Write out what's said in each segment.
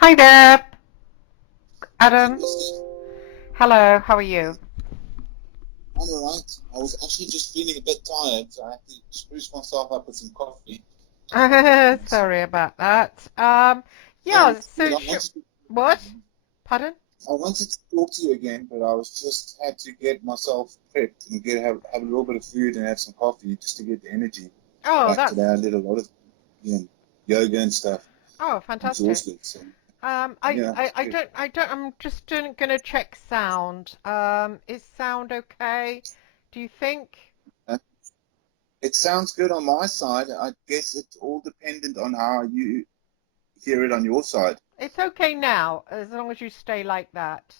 Hi there, Hi, Adam. Misty. Hello, how are you? I'm alright. I was actually just feeling a bit tired, so I had to spruce myself up with some coffee. And Sorry about that. no, Yeah, it's good. so what? Pardon? I wanted to talk to you again, but I was just had to get myself prepped and have a little bit of food and have some coffee just to get the energy Oh, back today. that's I did a lot of yoga and stuff. oh, I'm fantastic. exhausted, so I, yeah, I, it's I good. don't, I don't. I'm just gonna check sound. Is sound okay? Do you think Uh, It sounds good on my side. I guess it's all dependent on how you hear it on your side. it's okay now? As long as you stay like that.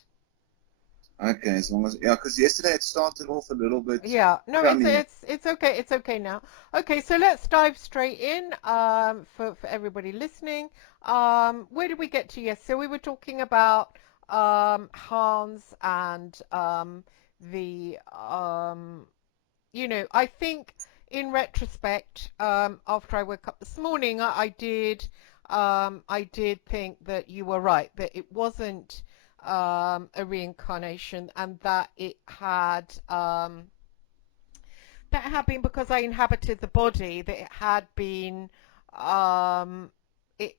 Okay, as long as, yeah, because yesterday it started off a little bit Yeah, no, it's crummy. it's it's okay. It's okay now. Okay, so let's dive straight in. For everybody listening, where did we get to? Yes, so we were talking about Hans and the I think in retrospect, after I woke up this morning, I did think that you were right, that it wasn't a reincarnation, and that had been because I inhabited the body, that it had been um it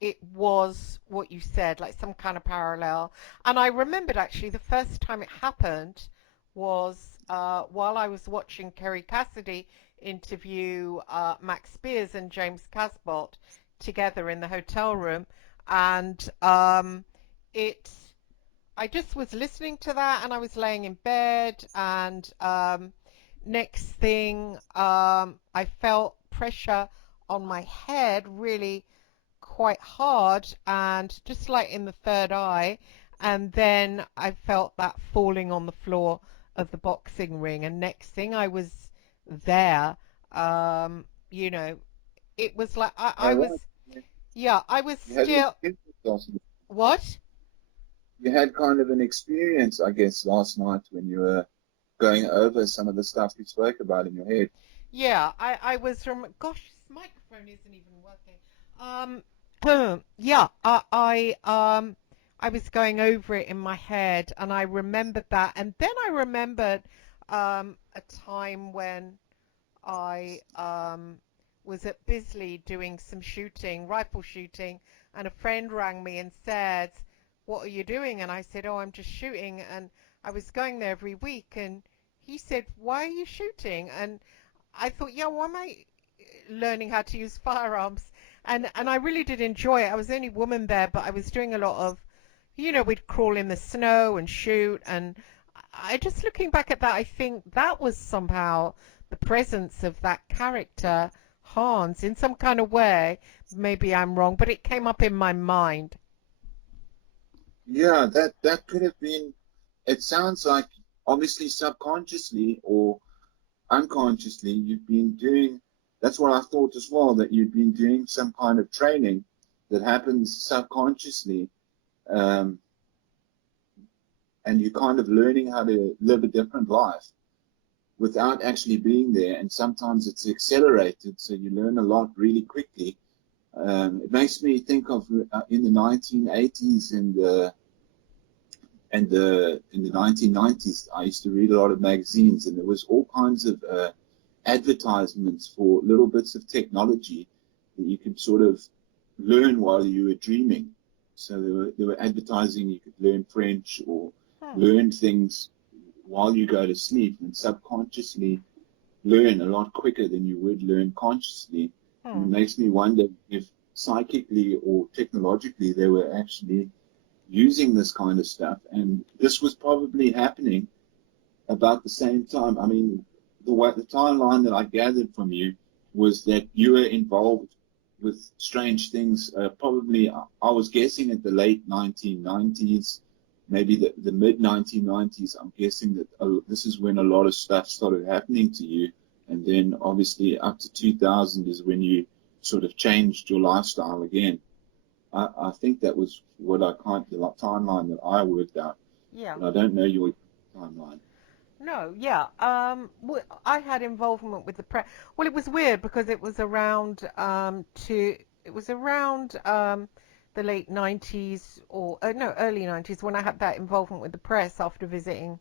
it was what you said, like some kind of parallel. And I remembered actually the first time it happened was while I was watching Kerry Cassidy interview Max Spears and James Casbolt together in the hotel room. And it I just was listening to that, and I was laying in bed, and next thing, I felt pressure on my head really quite hard, and just like in the third eye. And then I felt that falling on the floor of the boxing ring, and next thing I was there. Um, you know, it was like All I was, right. yeah, I was You had an still, experience last night. what? You had kind of an experience, I guess, last night when you were going over some of the stuff you spoke about in your head. Yeah, I was gosh, this microphone isn't even working. Yeah, I was going over it in my head, and I remembered that, and then I remembered a time when I was at Bisley doing some shooting, rifle shooting, and a friend rang me and said, "What are you doing?" And I said, "Oh, I'm just shooting." And I was going there every week, and he said, "Why are you shooting?" And I thought, yeah, why am I learning how to use firearms? And I really did enjoy it. I was the only woman there, but I was doing a lot of, we'd crawl in the snow and shoot. And I just looking back at that, I think that was somehow the presence of that character, Hans, in some kind of way. Maybe I'm wrong, but it came up in my mind. Yeah, that could have been. It sounds like obviously subconsciously or unconsciously you've been doing. That's what I thought as well, that you'd been doing some kind of training that happens subconsciously, um, and you're kind of learning how to live a different life without actually being there. And sometimes it's accelerated, so you learn a lot really quickly. It makes me think of in the 1980s and in the 1990s. I used to read a lot of magazines, and there was all kinds of advertisements for little bits of technology that you could sort of learn while you were dreaming. So they were advertising you could learn French or Hmm. learn things while you go to sleep and subconsciously learn a lot quicker than you would learn consciously. And it Hmm. makes me wonder if psychically or technologically they were actually using this kind of stuff. And this was probably happening about the same time. I mean, the timeline that I gathered from you was that you were involved with strange things. Probably, I was guessing at the late 1990s, maybe the mid 1990s. I'm guessing that this is when a lot of stuff started happening to you, and then obviously up to 2000 is when you sort of changed your lifestyle again. I think that was what I kind of the timeline that I worked out, Yeah. but I don't know your timeline. No, yeah. I had involvement with the press. Well, it was weird because it was around the late 90s, or no, early 90s, when I had that involvement with the press after visiting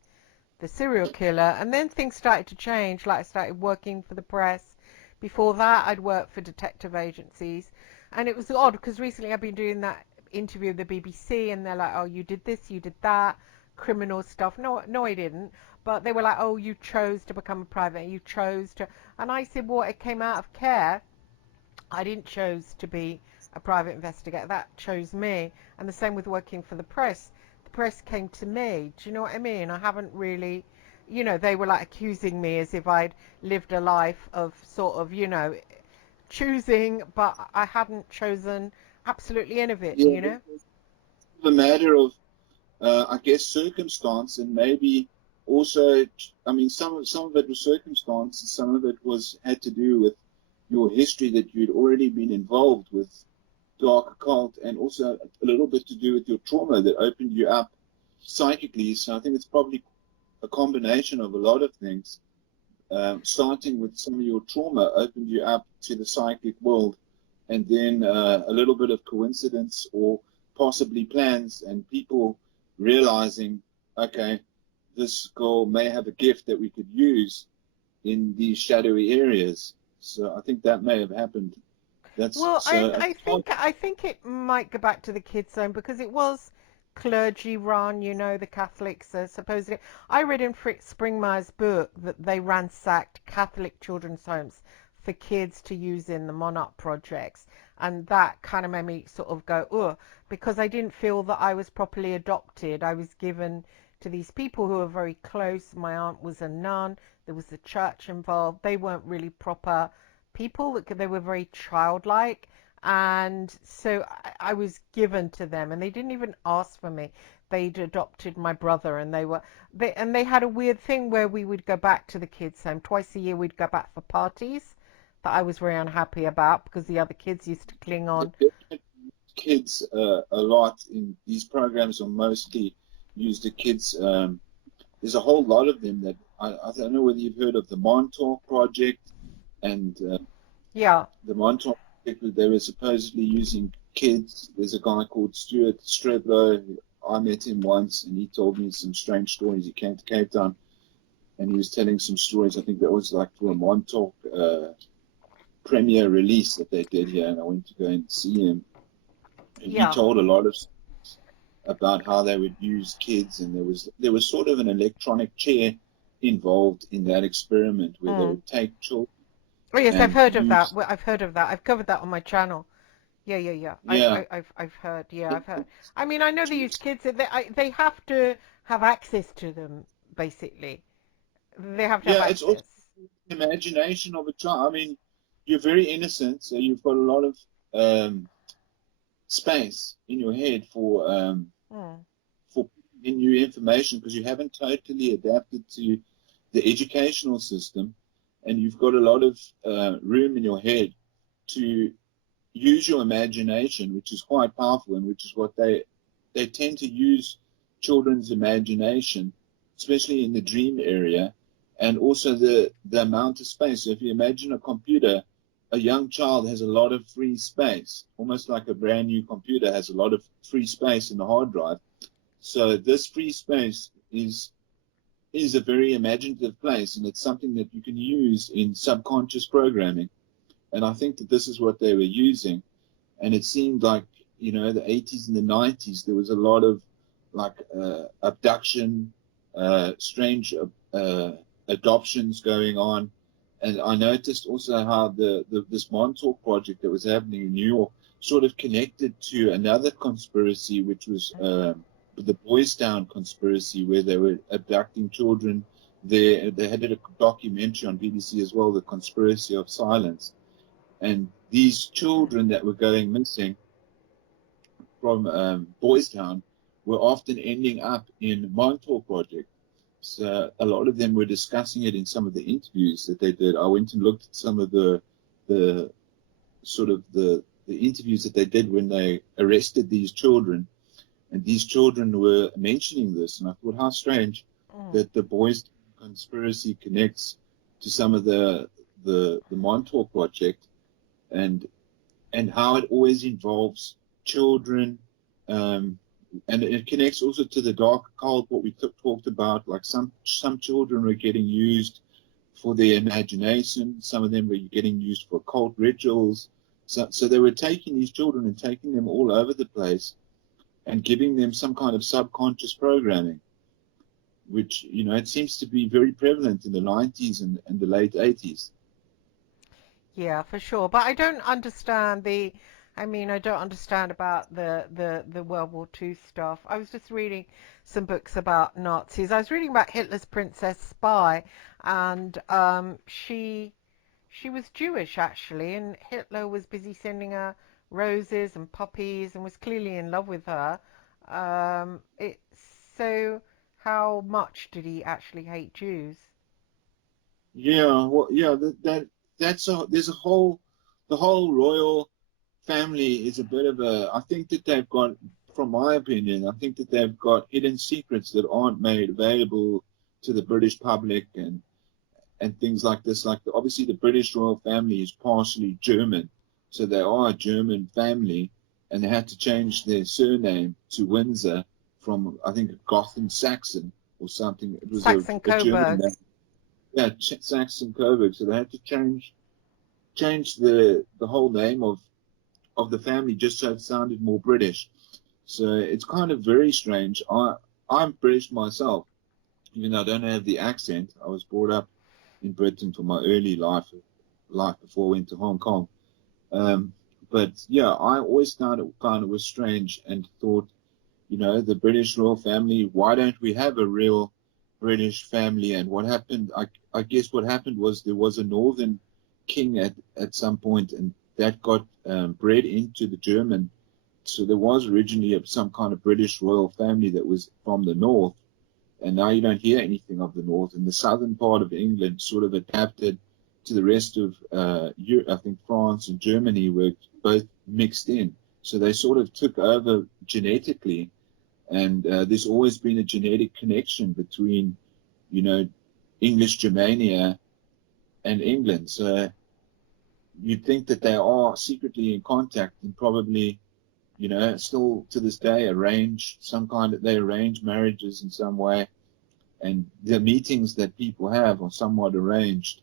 the serial killer. And then things started to change. Like I started working for the press. Before that, I'd worked for detective agencies. And it was odd because recently I've been doing that interview with the BBC, and they're like, oh, you did this, you did that, criminal stuff. No, no, I didn't. But they were like, oh, you chose to become a private, you chose to. And I said, well, it came out of care. I didn't choose to be a private investigator. That chose me. And the same with working for the press. The press came to me. Do you know what I mean? I haven't really, they were like accusing me as if I'd lived a life of sort of, choosing, but I hadn't chosen absolutely any of it, Yeah, it's a matter of, I guess, circumstance, and maybe also, I mean, some of it was circumstance, and some of it was had to do with your history that you'd already been involved with dark occult, and also a little bit to do with your trauma that opened you up psychically. So I think it's probably a combination of a lot of things. Starting with some of your trauma opened you up to the psychic world, and then a little bit of coincidence or possibly plans and people realizing, okay, this girl may have a gift that we could use in these shadowy areas. So I think that may have happened. That's Well, I, so. I think I think it might go back to the kids' zone because it was clergy run. The Catholics supposedly. I read in Fritz Springmeier's book that they ransacked Catholic children's homes for kids to use in the Monarch projects, and that kind of made me sort of go, ugh, because I didn't feel that I was properly adopted. I was given to these people who were very close. My aunt was a nun. There was the church involved. They weren't really proper people. They were very childlike, and so I was given to them, and they didn't even ask for me. They'd adopted my brother, and they had a weird thing where we would go back to the kids' home twice a year. We'd go back for parties that I was very unhappy about because the other kids used to cling on. Kids a lot in these programs, are mostly used to kids. There's a whole lot of them that I don't know whether you've heard of the Montauk Project, and Yeah. the Montauk Project, they were supposedly using kids. There's a guy called Stuart Streblow. I met him once, and he told me some strange stories. He came to Cape Town, and he was telling some stories. I think that was like for a Montauk premiere release that they did here, and I went to go and see him. And he Yeah. told a lot of about how they would use kids, and there was sort of an electronic chair involved in that experiment where they Mm. would take children Oh yes, I've and heard of that. use. Well, I've heard of that. I've covered that on my channel. Yeah, yeah, yeah. Yeah, I've heard. Yeah, I've heard. I mean, I know they use kids. They have to have access to them. Basically, they have to have yeah, it's also access. the imagination of a child. I mean, you're very innocent, so you've got a lot of um, space in your head Mm. for new information because you haven't totally adapted to the educational system, and you've got a lot of room in your head to use your imagination, which is quite powerful, and which is what they tend to use children's imagination, especially in the dream area, and also the amount of space. So if you imagine a computer, a young child has a lot of free space, almost like a brand new computer has a lot of free space in the hard drive. So this free space is a very imaginative place, and it's something that you can use in subconscious programming. And I think that this is what they were using. And it seemed like, the 80s and the 90s, there was a lot of like abduction, strange adoptions going on. And I noticed also how this Montauk project that was happening in New York sort of connected to another conspiracy, which was the Boys Town conspiracy, where they were abducting children. They had a documentary on BBC as well, The Conspiracy of Silence. And these children that were going missing from Boys Town were often ending up in Montauk Project. So a lot of them were discussing it in some of the interviews that they did. I went and looked at some of the sort of the interviews that they did when they arrested these children, and these children were mentioning this, and I thought, how strange Mm. that the Boys conspiracy connects to some of the Montauk Project, and how it always involves children, um, and it connects also to the dark cult, what we talked about. Like some children were getting used for their imagination. Some of them were getting used for cult rituals. So they were taking these children and taking them all over the place and giving them some kind of subconscious programming, which, it seems to be very prevalent in the 90s and the late 80s. Yeah, for sure. But I don't understand I don't understand about the World War II stuff. I was just reading some books about Nazis. I was reading about Hitler's Princess Spy, and she was Jewish actually, and Hitler was busy sending her roses and puppies and was clearly in love with her. It so how much did he actually hate Jews? Yeah, well, yeah, there's a whole, the whole royal family is a bit of a, I think that they've got, from my opinion, I think that they've got hidden secrets that aren't made available to the British public and things like this. Like obviously the British royal family is partially German, so they are a German family, and they had to change their surname to Windsor from, I think, Gotham Saxon or something. It was Saxon a German Coburg. name. Yeah, Saxon Coburg. So they had to change the whole name of the family just so it sounded more British. So it's kind of very strange. I'm British myself, even though I don't have the accent. I was brought up in Britain for my early life before I went to Hong Kong. Um, but yeah, I always found it kind of was strange and thought, the British royal family, why don't we have a real British family? And what happened, I guess what happened was there was a northern king at some point, and that got bred into the German. So there was originally some kind of British royal family that was from the north, and now you don't hear anything of the north. And the southern part of England sort of adapted to the rest of Europe. I think France and Germany were both mixed in, so they sort of took over genetically. And there's always been a genetic connection between, you know, English Germania and England. So you'd think that they are secretly in contact and probably, still to this day they arrange marriages in some way, and the meetings that people have are somewhat arranged.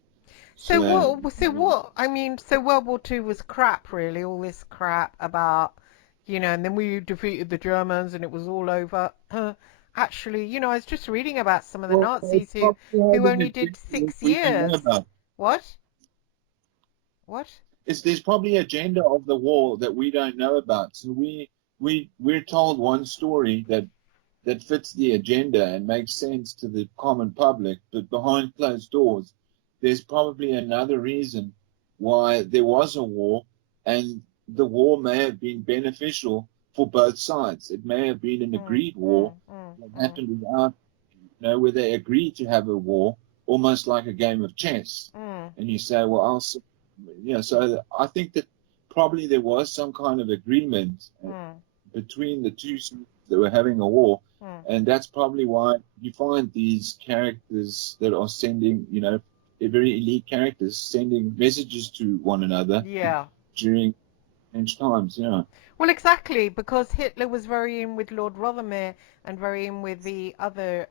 So So, what? So what? I mean, so World War Two was crap, really. All this crap about, and then we defeated the Germans and it was all over. Actually, I was just reading about some of the well, they Nazis who probably have who an only agenda did that 6 we don't know years. about. What? What? There's probably agenda of the war that we don't know about. So we're told one story that fits the agenda and makes sense to the common public, but behind closed doors, there's probably another reason why there was a war, and the war may have been beneficial for both sides. It may have been an Mm, agreed war mm, mm, that mm, happened without, where they agreed to have a war, almost like a game of chess. mm, And you say, well, so I think that probably there was some kind of agreement mm, between the two sides that were having a war. mm. And that's probably why you find these characters that are sending, very elite characters sending messages to one another Yeah. during strange times. Well, exactly, because Hitler was very in with Lord Rothermere and very in with the other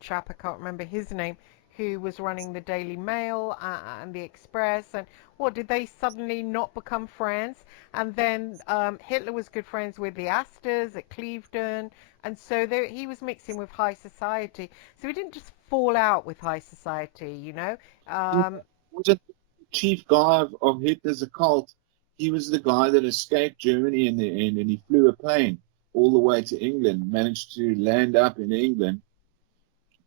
chap, I can't remember his name, who was running the Daily Mail and the Express. And what, did they suddenly not become friends? And then Hitler was good friends with the Astors at Clevedon. And so he was mixing with high society. So he didn't just fall out with high society. Um, Wasn't the chief guy of Hitler's occult? He was the guy that escaped Germany in the end, and he flew a plane all the way to England, managed to land up in England.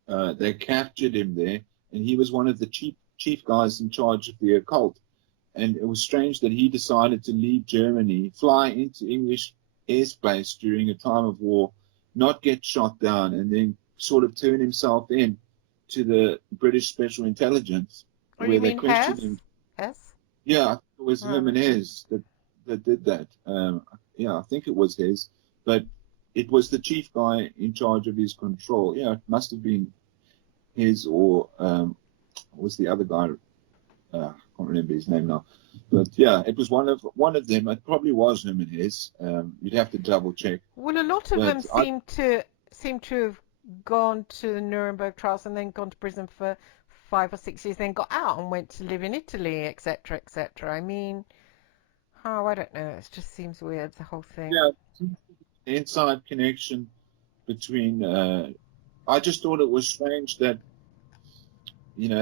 They captured him there, and he was one of the chief guys in charge of the occult. And it was strange that he decided to leave Germany, fly into English airspace during a time of war, not get shot down, and then sort of turn himself in to the British Special Intelligence, oh, you where they mean questioned Hess? him. Hess? Yeah, it was Oh, him and his that did that. Yeah, I think it was his, but it was the chief guy in charge of his control. Yeah, it must have been his, or was the other guy? I can't remember his name now. But yeah, it was one of them. It probably was him and his. You'd have to double check. Well, a lot of them But I seem to have gone to the Nuremberg trials and then gone to prison for 5 or 6 years, then got out and went to live in Italy, etc., etc. I mean, oh, I don't know. It just seems weird, the whole thing. yeah, inside connection between. I just thought it was strange that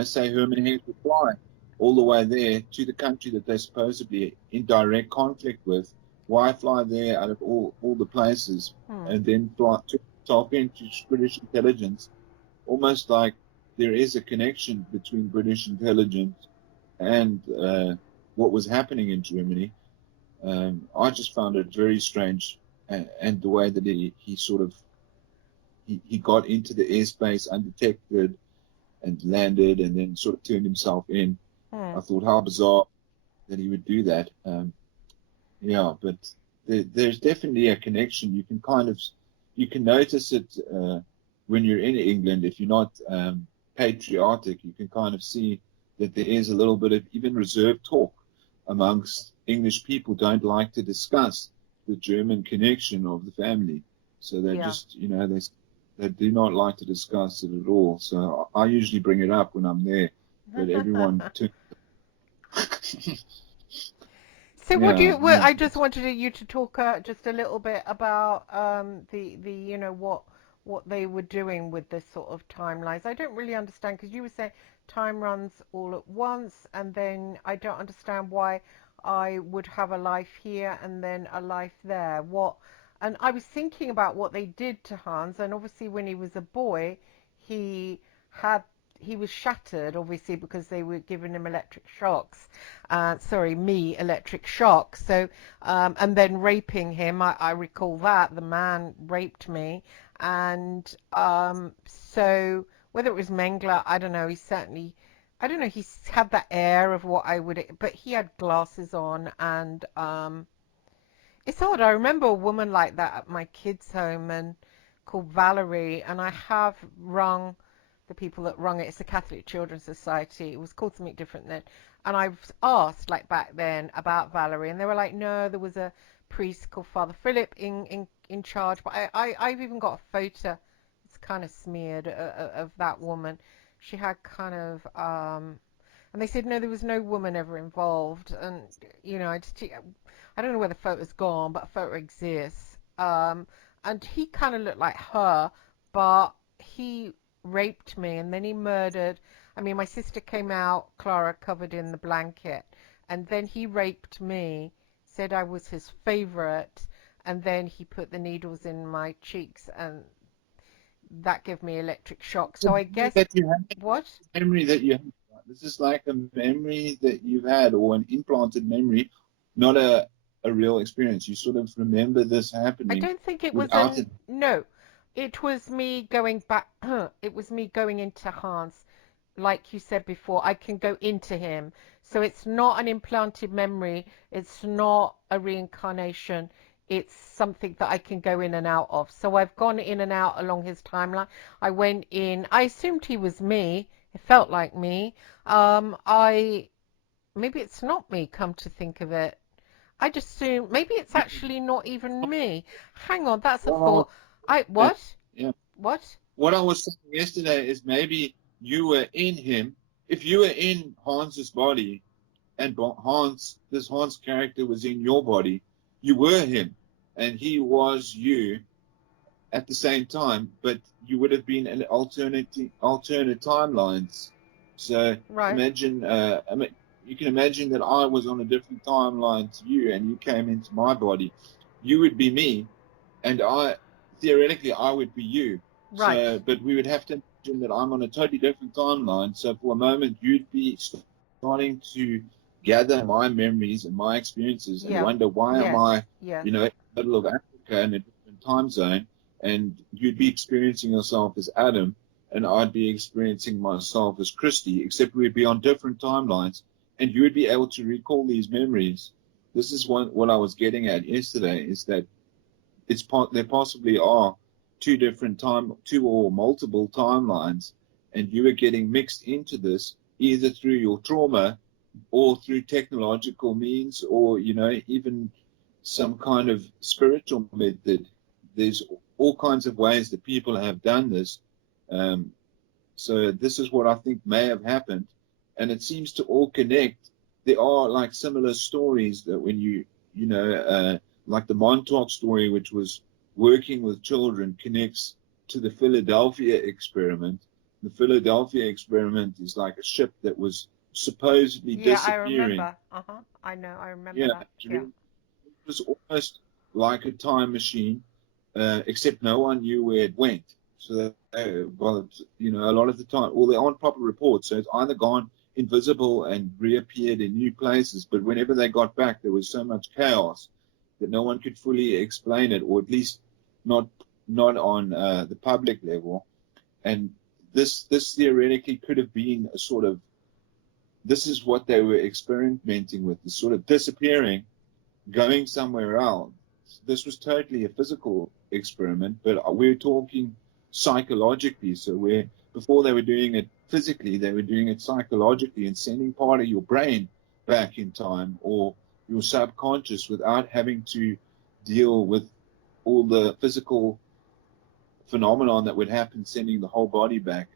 say Herman Hesse would fly all the way there to the country that they're supposedly in direct conflict with. Why fly there out of all the places Hmm. and then fly to tap into British intelligence? Almost like there is a connection between British intelligence and what was happening in Germany. I just found it very strange, and the way that he sort of he got into the airspace undetected and landed and then sort of turned himself in. Hmm. I thought how bizarre that he would do that. Yeah, but there's definitely a connection. You can notice it when you're in England. If you're not patriotic, you can kind of see that there is a little bit of even reserved talk amongst English people. Don't like to discuss the German connection of the family, so they Yeah. just they do not like to discuss it at all. So I usually bring it up when I'm there, but everyone So what do yeah, you? Well, I just wanted you to talk just a little bit about the what they were doing with this sort of timelines. I don't really understand because you were saying time runs all at once, and then I don't understand why I would have a life here and then a life there. What? And I was thinking about what they did to Hans, and obviously when he was a boy, he had he was shattered, obviously because they were giving him electric shocks sorry, me electric shock. So, and then raping him. I recall that the man raped me, and so whether it was Mengele, I don't know. He certainly, I don't know. He had that air of what I would, but he had glasses on, and it's odd. I remember a woman like that at my kids' home and called Valerie, and I have rung the people that rung it. It's the Catholic Children's Society. It was called something different then. And I've asked, like back then, about Valerie, and they were like, no, there was a priest called Father Philip in charge. But I've even got a photo. It's kind of smeared of that woman. She had kind of and they said no, there was no woman ever involved, and I don't know where the photo's gone, but a photo exists. And he kind of looked like her, but he raped me and then he murdered. I mean, my sister came out, Clara, covered in the blanket, and then he raped me, said I was his favorite, and then he put the needles in my cheeks, and that gave me electric shock. the So I memory guess that you have, what? memory that you have. This is like a memory that you've had or an implanted memory, not a real experience. You sort of remember this I happening don't think it was without an it. no. It was me going back. It was me going into Hans. Like you said before, I can go into him. So it's not an implanted memory. It's not a reincarnation. It's something that I can go in and out of. So I've gone in and out along his timeline. I went in. I assumed he was me. It felt like me. I maybe it's not me. Come to think of it. I just assume maybe it's actually not even me. Hang on, that's a What I was, thought. I what? yeah, What? what I was saying yesterday is maybe you were in him. If you were in Hans's body and this Hans character was in your body, you were him, and he was you at the same time, but you would have been in alternate timelines. So Right. you can imagine that I was on a different timeline to you, and you came into my body. You would be me, and I theoretically I would be you. Right. So, but we would have to imagine that I'm on a totally different timeline. So for a moment, you'd be starting to gather my memories and my experiences, and Yeah. wonder why am Yes. I, Yes. in the middle of Africa in a different time zone, and you'd be experiencing yourself as Adam, and I'd be experiencing myself as Christy, except we'd be on different timelines, and you would be able to recall these memories. This is what I was getting at yesterday, is that there possibly are two or multiple timelines, and you are getting mixed into this either through your trauma or through technological means, or even some kind of spiritual method. There's all kinds of ways that people have done this. Um, so this is what I think may have happened, and it seems to all connect. There are like similar stories that when like the Montauk story, which was working with children, connects to the Philadelphia experiment. The Philadelphia experiment is like a ship that was supposedly Yeah, I disappearing. remember. Uh-huh. I know. I remember Yeah, that. Yeah. it was almost like a time machine, except no one knew where it went. So, well, a lot of the time, well, there aren't proper reports. So it's either gone invisible and reappeared in new places. But whenever they got back, there was so much chaos that no one could fully explain it, or at least not not on the public level. And this theoretically could have been a sort of this is what they were experimenting with, this sort of disappearing, going somewhere else. This was totally a physical experiment, but we're talking psychologically. So where before they were doing it physically, they were doing it psychologically and sending part of your brain back in time or your subconscious without having to deal with all the physical phenomenon that would happen, sending the whole body back.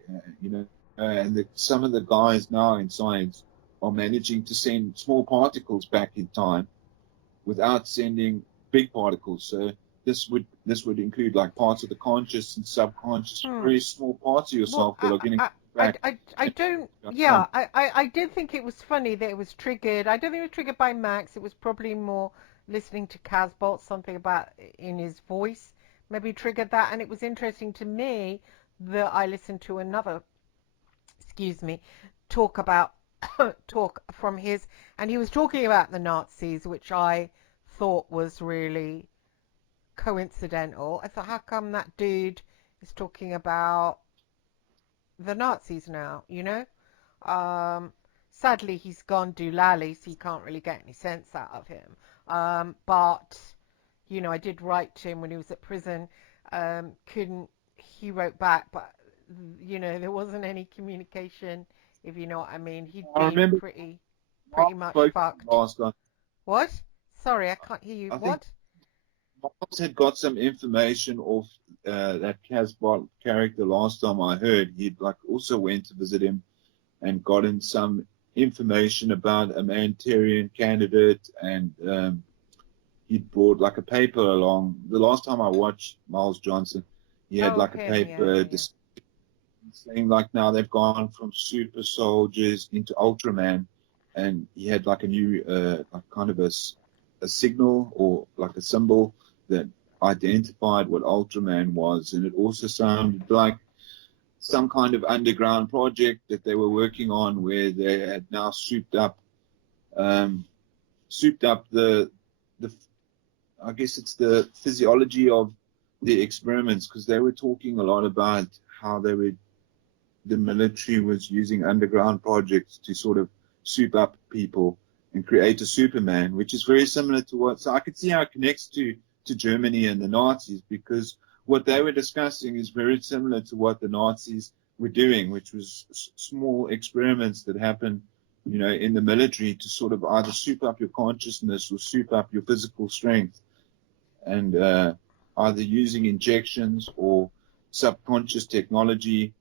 And some of the guys now in science are managing to send small particles back in time without sending big particles. So this would include like parts of the conscious and subconscious, Hmm. very small parts of Well, yourself that are getting back. I don't. Um, Yeah, I did think it was funny that it was triggered. I don't think it was triggered by Max. It was probably more listening to Casbolt, something about in his voice maybe triggered that. And it was interesting to me that I listened to another, excuse me, talk about talk from his, and he was talking about the Nazis, which I thought was really coincidental. I thought, how come that dude is talking about the Nazis now, you know? Um, Sadly, he's gone doolally, so you can't really get any sense out of him. But, I did write to him when he was at prison. Couldn't, he wrote back, but, there wasn't any communication, if you know what I mean. He'd I been remember pretty Mark much spoke fucked. last night. What? Sorry, I can't hear you. I think What? Miles had got some information off that Casbolt character last time I heard. He'd like also went to visit him and gotten some information about a Manchurian candidate, and he'd brought like a paper along. The last time I watched Miles Johnson, he had Oh, like a him, yeah, paper yeah, yeah. saying like now they've gone from super soldiers into Ultraman, and he had like a new like kind of a signal or like a symbol that identified what Ultraman was, and it also sounded like some kind of underground project that they were working on where they had now um, souped up the I guess it's the physiology of the experiments, because they were talking a lot about how the military was using underground projects to sort of soup up people and create a Superman, which is very similar to what. So I could see how it connects to Germany and the Nazis, because what they were discussing is very similar to what the Nazis were doing, which was small experiments that happened, in the military to sort of either soup up your consciousness or soup up your physical strength, and either using injections or subconscious technology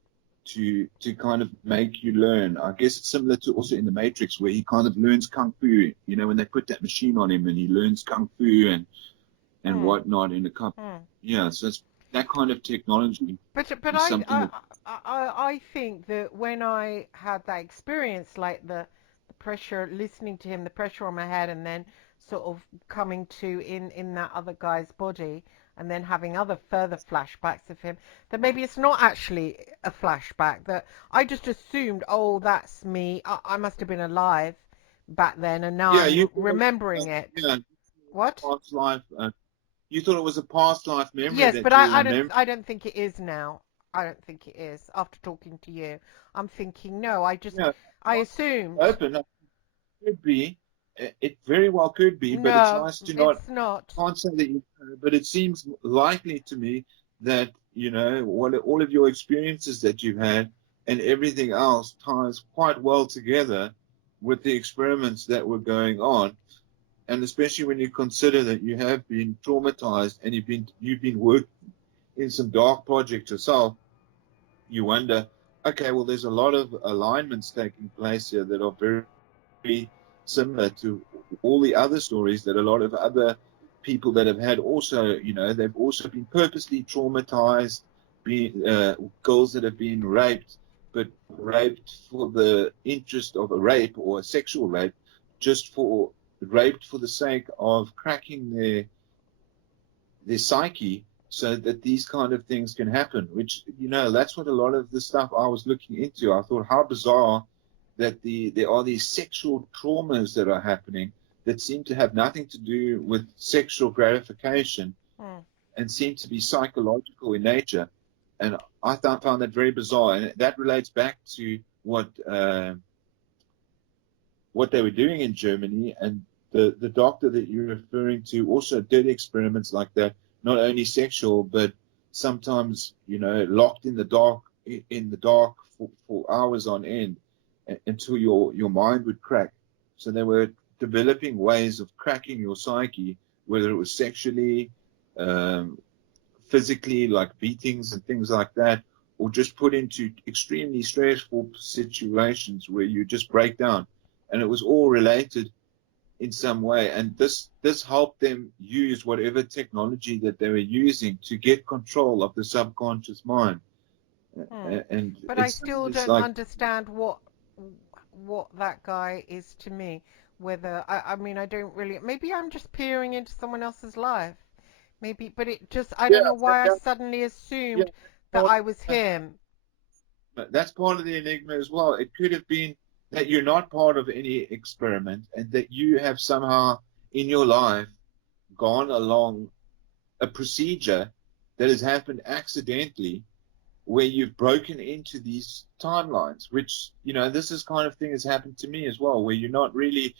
to kind of make you learn. I guess it's similar to also in the Matrix where he kind of learns kung fu. When they put that machine on him and he learns kung fu and Hmm. whatnot in the company. Hmm. Yeah, so it's that kind of technology But is something that. I think that when I had that experience, like the pressure, listening to him, the pressure on my head, and then sort of coming to in that other guy's body, and then having other further flashbacks of him, that maybe it's not actually a flashback. That I just assumed, oh, that's me. I must have been alive back then, and now Yeah, I'm you thought it remembering was, it. yeah, What? past life. You thought it was a past life memory Yes, that but you were I remembering. I don't think it is now. I don't think it is. After talking to you, I'm thinking no. Yeah, I assumed open. It could be. It very well could be, but it's no. nice to not. It's not. Can't say that but it seems likely to me that what all of your experiences that you've had and everything else ties quite well together, with the experiments that were going on, and especially when you consider that you have been traumatized and you've been working in some dark projects yourself, you wonder, okay, well, there's a lot of alignments taking place here that are very similar to all the other stories that a lot of other people that have had also, they've also been purposely traumatized, being girls that have been raped, but raped for the interest of a rape or a sexual rape, just for raped for the sake of cracking their psyche so that these kind of things can happen, which, that's what a lot of the stuff I was looking into. I thought, how bizarre that there are these sexual traumas that are happening that seem to have nothing to do with sexual gratification Hmm. and seem to be psychological in nature. And I found that very bizarre. And that relates back to what they were doing in Germany. And the doctor that you're referring to also did experiments like that, not only sexual, but sometimes, locked in the dark for hours on end until your mind would crack. So they were developing ways of cracking your psyche, whether it was sexually, um, physically, like beatings and things like that, or just put into extremely stressful situations where you just break down. And it was all related in some way. And this helped them use whatever technology that they were using to get control of the subconscious mind. Hmm. And But I it's still it's don't like, understand what that guy is to me. Whether I mean I don't really. Maybe I'm just peering into someone else's life. Maybe, but it just I yeah, don't know why I suddenly yeah, assumed that I was him. that's part of the enigma as well. It could have been that you're not part of any experiment and that you have somehow in your life gone along a procedure that has happened accidentally where you've broken into these timelines, which, this is kind of thing has happened to me as well, where you're not really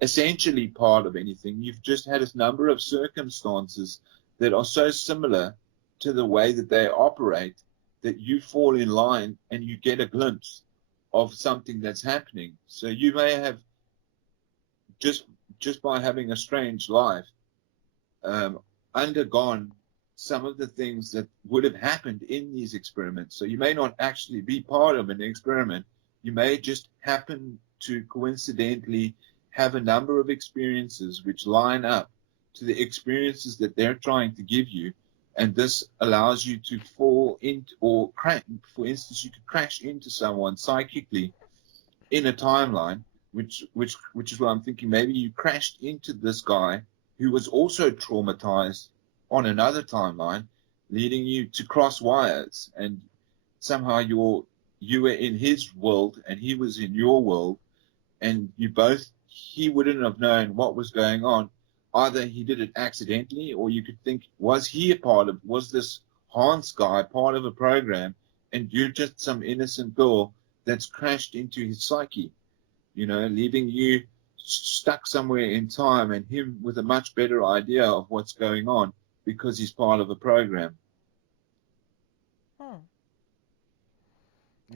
essentially part of anything. You've just had a number of circumstances that are so similar to the way that they operate that you fall in line and you get a glimpse of something that's happening. So you may have just just by having a strange life, um, undergone some of the things that would have happened in these experiments. So you may not actually be part of an experiment. You may just happen to coincidentally have a number of experiences which line up to the experiences that they're trying to give you. And this allows you to fall into, or crash, for instance, you could crash into someone psychically in a timeline, which is what I'm thinking. Maybe you crashed into this guy who was also traumatized on another timeline, leading you to cross wires, and somehow you were in his world and he was in your world, and he wouldn't have known what was going on. Either he did it accidentally, or you could think, was this Hans guy part of a program, and you're just some innocent girl that's crashed into his psyche, leaving you stuck somewhere in time and him with a much better idea of what's going on because he's part of a program. Hmm.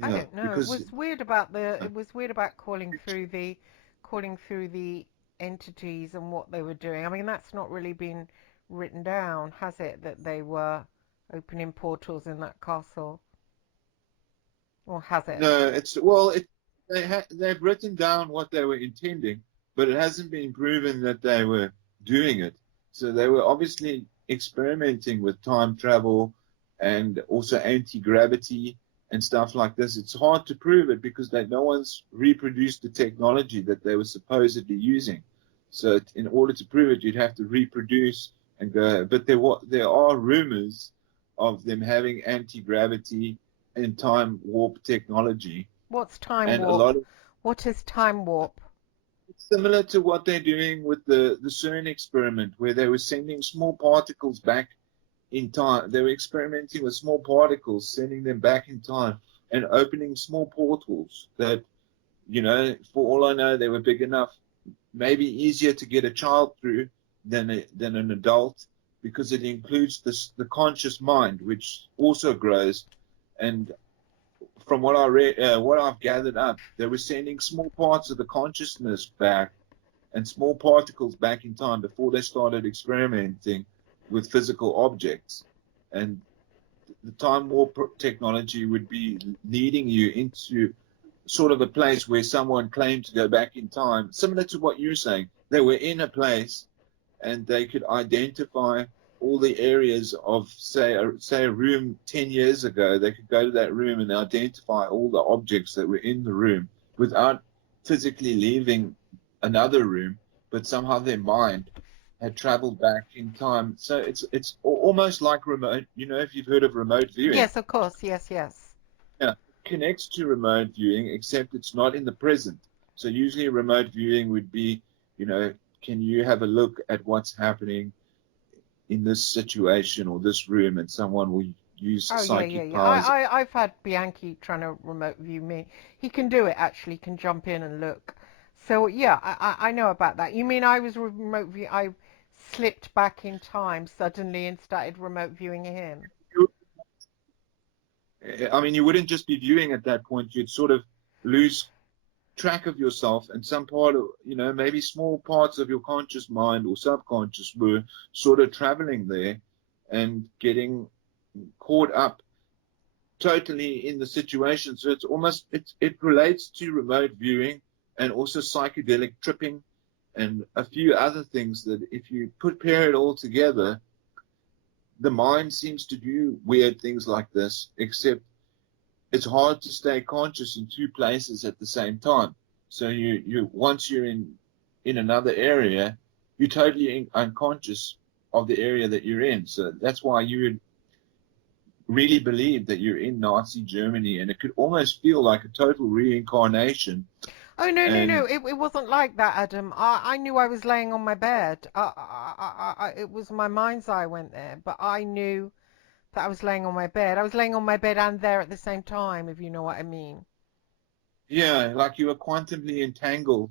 I Yeah, don't know. It because was weird about the. It was weird about calling through the entities and what they were doing. I mean, that's not really been written down, has it? That they were opening portals in that castle, or has it? no, it's well, they've written down what they were intending, but it hasn't been proven that they were doing it. So they were obviously experimenting with time travel and also anti-gravity and stuff like this. It's hard to prove it because no one's reproduced the technology that they were supposedly using. So in order to prove it, you'd have to reproduce and go. But there are rumors of them having anti-gravity and time warp technology, What's time and a warp? lot of What is time warp? it's similar to what they're doing with the CERN experiment, where they were sending small particles back in time. They were experimenting with small particles, sending them back in time, and opening small portals that, for all I know, they were big enough, maybe easier to get a child through than an adult, because it includes the conscious mind, which also grows. And from what I read, what I've gathered up, they were sending small parts of the consciousness back and small particles back in time before they started experimenting with physical objects. And the time warp technology would be leading you into sort of a place where someone claimed to go back in time, similar to what you're saying. They were in a place and they could identify all the areas of, say a room 10 years ago. They could go to that room and identify all the objects that were in the room without physically leaving another room, but somehow their mind had traveled back in time. So it's almost like remote. You know, if you've heard of remote viewing, Yes, of course. Yes, yes. yeah, connects to remote viewing, except it's not in the present. So usually remote viewing would be, you know, can you have a look at what's happening in this situation or this room, and someone will use Oh yeah, yeah, psychic yeah. powers. I've had Bianchi trying to remote view me. He can do it actually. He can jump in and look. So yeah, I know about that. You mean I was remote view? I slipped back in time suddenly and started remote viewing him. I mean, you wouldn't just be viewing at that point, you'd sort of lose track of yourself, and some part of, you know, maybe small parts of your conscious mind or subconscious were sort of traveling there and getting caught up totally in the situation. So it's almost, it relates to remote viewing and also psychedelic tripping and a few other things that if you pair it all together, the mind seems to do weird things like this, except it's hard to stay conscious in two places at the same time. So you once you're in another area, you're totally unconscious of the area that you're in. So that's why you would really believe that you're in Nazi Germany, and it could almost feel like a total reincarnation. Oh no, no, no! And It wasn't like that, Adam. I knew I was laying on my bed. It was my mind's eye went there, but I knew that I was laying on my bed. I was laying on my bed and there at the same time, if you know what I mean. yeah, like you were quantumly entangled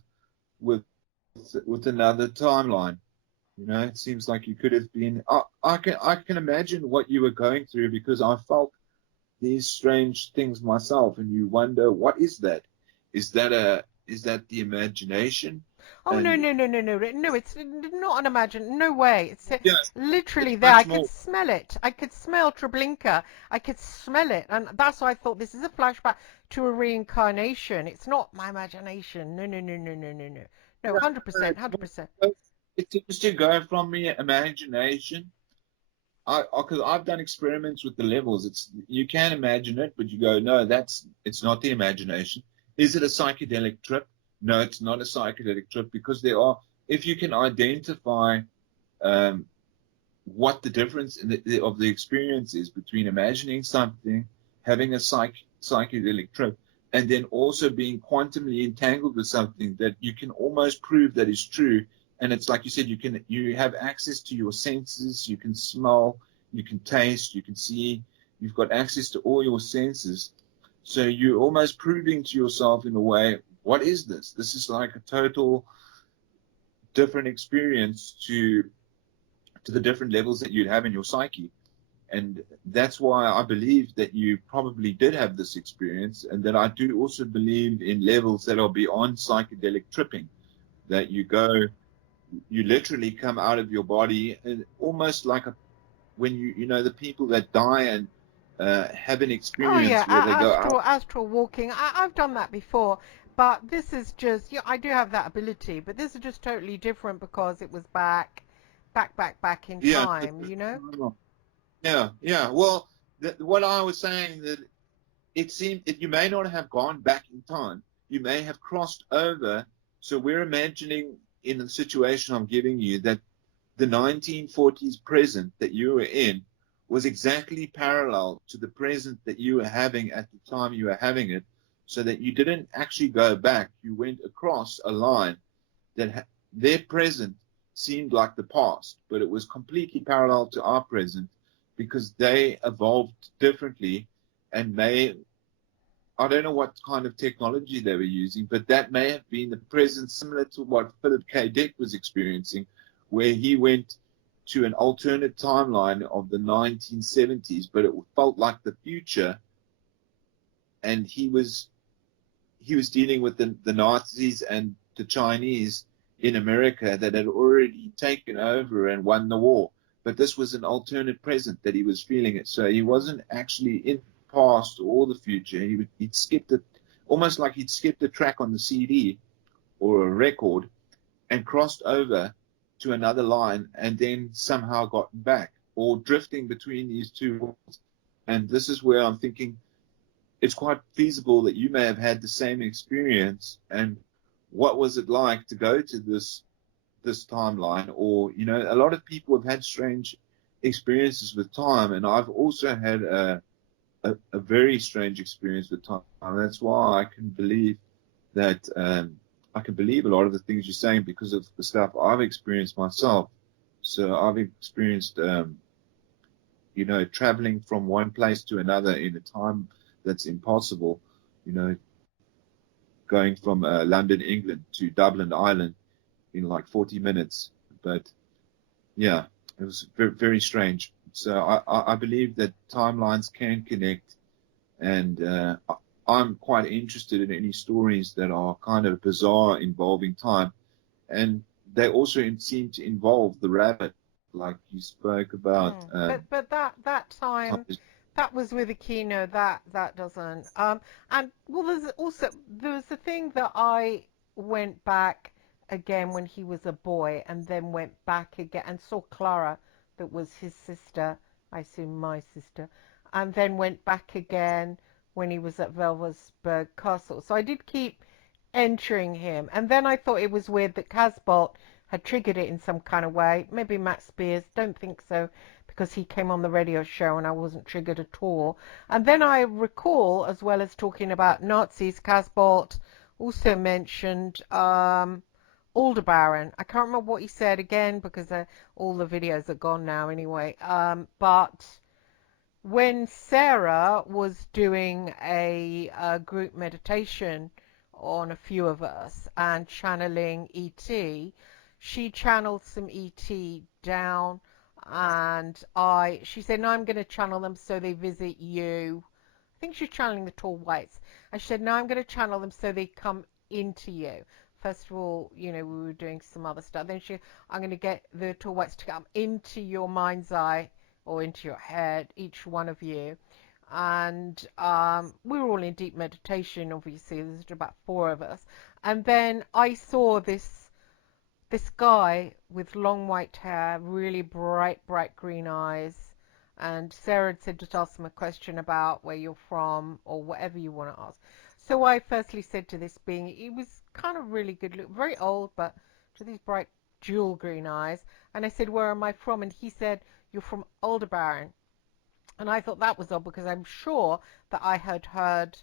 with with another timeline. You know, it seems like you could have been. I can imagine what you were going through because I felt these strange things myself, and you wonder what is that? Is that the imagination? Oh no, And no, no, no, no, no! It's not an imagine. No way! It's yeah, literally it's there. I much could more. smell it. I could smell Treblinka. I could smell it, and that's why I thought this is a flashback to a reincarnation. It's not my imagination. No, no, no, no, no, no, no. No, Yeah, 100%, it's 100%. it seems to go from the imagination. Because I've done experiments with the levels. It's you can imagine it, but you go, no, it's not the imagination. Is it a psychedelic trip? No, it's not a psychedelic trip because there are. If you can identify um, what the difference of the experience is between imagining something, having a psychedelic trip, and then also being quantumly entangled with something that you can almost prove that is true. And it's like you said, you have access to your senses, you can smell, you can taste, you can see, you've got access to all your senses. So you're almost proving to yourself in a way, what is this? This is like a total different experience to the different levels that you'd have in your psyche. And that's why I believe that you probably did have this experience, and that I do also believe in levels that are beyond psychedelic tripping, that you literally come out of your body, and almost like when you know, the people that die and have an Oh yeah, experience where they go out. astral walking. I've done that before, but this is just, yeah, I do have that ability, but this is just totally different because it was back in Yeah, time, you know? yeah, yeah. Well, what I was saying that it seemed that you may not have gone back in time. You may have crossed over. So we're imagining in the situation I'm giving you that the 1940s present that you were in was exactly parallel to the present that you were having at the time you were having it, so that you didn't actually go back. You went across a line that their present seemed like the past, but it was completely parallel to our present because they evolved differently and may, I don't know what kind of technology they were using, but that may have been the present similar to what Philip K. Dick was experiencing, where he went to an alternate timeline of the 1970s, but it felt like the future and he was dealing with the Nazis and the Chinese in America that had already taken over and won the war. But this was an alternate present that he was feeling it. So he Mm. wasn't actually in the past or the future. He'd skipped it, almost like he'd skipped a track on the CD or a record and crossed over to another line and then somehow gotten back or drifting between these two worlds. And this is where I'm thinking it's quite feasible that you may have had the same experience. And what was it like to go to this timeline? Or a lot of people have had strange experiences with time, and I've also had a very strange experience with time. That's why I can believe a lot of the things you're saying because of the stuff I've experienced myself. So I've experienced traveling from one place to another in a time that's impossible, you know, going from London, England to Dublin, Ireland in like 40 minutes. But yeah, it was very, very strange. So I believe that timelines can connect, and I'm quite interested in any stories that are kind of bizarre involving time. And they also seem to involve the rabbit, like you spoke about. Mm. But that time, Time. that was with Aquino. That doesn't. And well, there was a thing that I went back again when he was a boy, and then went back again and saw Clara, that was his sister. I assume my sister, and then went back again when he was at Velversburg Castle. So I did keep entering him, and then I thought it was weird that Casbolt had triggered it in some kind of way. Maybe Matt Spears, don't think so, because he came on the radio show and I wasn't triggered at all. And then I recall, as well as talking about Nazis, Casbolt also mentioned Aldebaran. I can't remember what he said again because all the videos are gone now anyway. But when Sarah was doing a group meditation on a few of us and channeling ET, she channeled some ET down, and she said, no, I'm going to channel them so they visit you. I think she's channeling the tall whites. And she said, no, I'm going to channel them so they come into you. First of all, we were doing some other stuff. Then I'm going to get the tall whites to come into your mind's eye or into your head, each one of you. And we were all in deep meditation, obviously. There's about four of us. And then I saw this guy with long white hair, really bright green eyes. And Sarah had said just ask him a question about where you're from or whatever you want to ask. So I firstly said to this being, he was kind of really good look, very old, but with these bright jewel green eyes. And I said, where am I from? And he said, you're from Aldebaran. And I thought that was odd because I'm sure that I had heard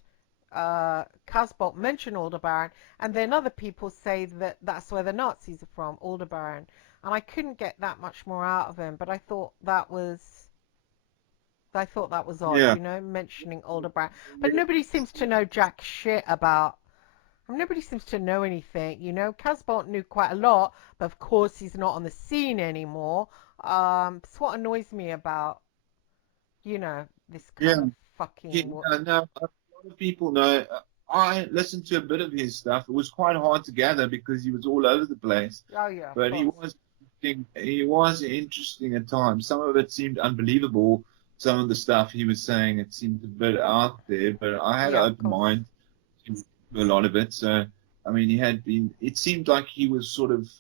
Casbolt mention Aldebaran, and then other people say that that's where the Nazis are from, Aldebaran. And I couldn't get that much more out of him, but I thought that was odd, Yeah. mentioning Aldebaran. But nobody seems to know jack shit about. Nobody seems to know anything, Casbolt knew quite a lot, but of course he's not on the scene anymore. It's what annoys me about this kind Yeah. of fucking. No, a lot of people know. I listened to a bit of his stuff. It was quite hard to gather because he was all over the place, Oh yeah, of but he course. was interesting. He was interesting at times. Some of it seemed unbelievable. Some of the stuff he was saying, it seemed a bit out there, but I had an Yeah, of open course. mind to a lot of it. So, I mean, he had been. It seemed like he was sort of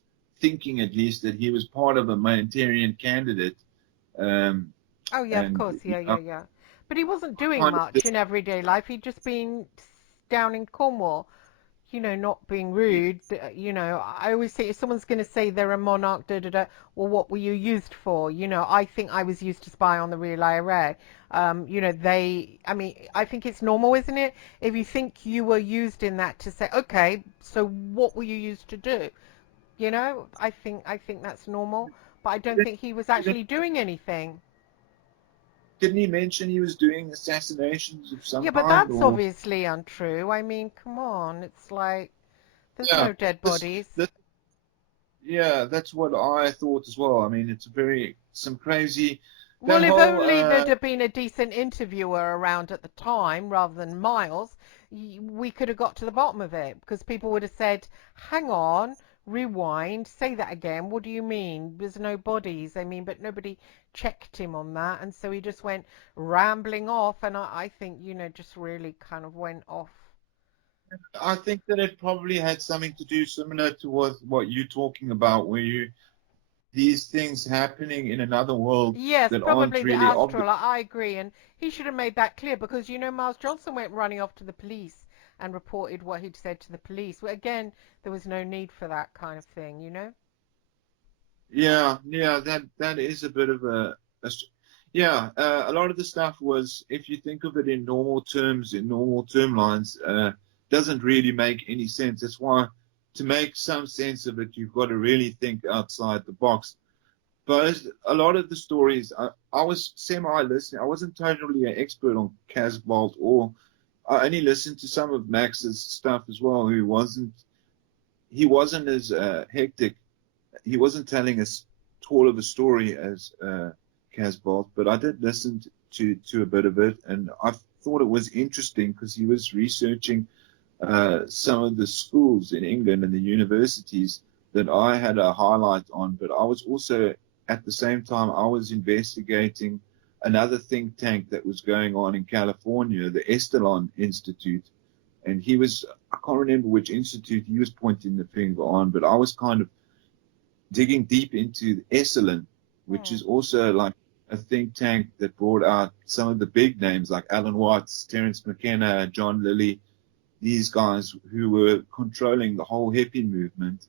thinking, at least, that he was part of a humanitarian candidate. Um, Oh yeah, of and course. Yeah, yeah, yeah. But he wasn't I doing kind of much in everyday life. He'd just been down in Cornwall, not being rude. I always say if someone's going to say they're a monarch, da da da. Well, what were you used for? I think I was used to spy on the real IRA. I mean, I think it's normal, isn't it? If you think you were used in that to say, okay, so what were you used to do? I think that's normal. But I don't think he was didn't actually doing anything. Didn't he mention he was doing assassinations of some Yeah, but kind? that's Or obviously untrue. I mean, come on. It's like there's yeah, no dead this, bodies. this, yeah, that's what I thought as well. I mean, it's very some crazy. Well, that if whole only there'd have been a decent interviewer around at the time rather than Miles, we could have got to the bottom of it because people would have said, hang on, rewind, say that again. What do you mean? There's no bodies. I mean, but nobody checked him on that. And so he just went rambling off. And I think, just really kind of went off. I think that it probably had something to do similar to what you're talking about, where these things happening in another world Yes, that aren't probably the really of the. astral. I agree, and he should have made that clear because Miles Johnson went running off to the police and reported what he'd said to the police. But again, there was no need for that kind of thing. Yeah, that is a bit of yeah. A lot of the stuff was, if you think of it in normal terms, in normal term lines, doesn't really make any sense. That's why, to make some sense of it, you've got to really think outside the box. But a lot of the stories, I was semi-listening. I wasn't totally an expert on Casbolt, or I only listened to some of Max's stuff as well. He wasn't as hectic. He wasn't telling as tall of a story as Casbolt, but I did listen to a bit of it, and I thought it was interesting because he was researching some of the schools in England and the universities that I had a highlight on, but I was also, at the same time, I was investigating another think tank that was going on in California, the Estalon Institute. And I can't remember which institute he was pointing the finger on, but I was kind of digging deep into Esalen, which Hmm. is also like a think tank that brought out some of the big names like Alan Watts, Terence McKenna, John Lilly, these guys who were controlling the whole hippie movement.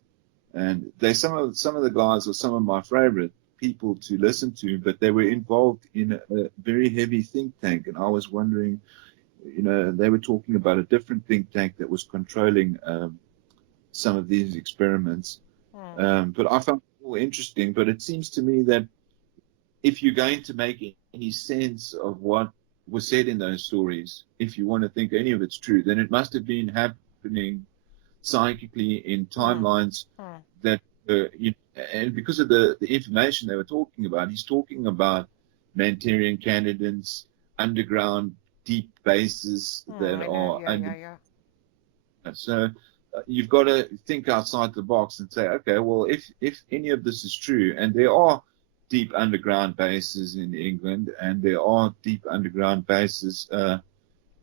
And some of the guys are some of my favorite people to listen to, but they were Hmm. involved in a very heavy think tank. And I was wondering, they were talking about a different think tank that was controlling some of these experiments. Hmm. But I found it all interesting. But it seems to me that if you're going to make any sense of what was said in those stories, if you want to think any of it's true, then it must have been happening psychically in Hmm. timelines Hmm. that, and because of the information they were talking about, he's talking about Manchurian candidates, underground deep bases Hmm. that I know. are Yeah. under. Yeah. Yeah. So you've got to think outside the box and say, okay, well, if any of this is true, and there are deep underground bases in England, and there are deep underground bases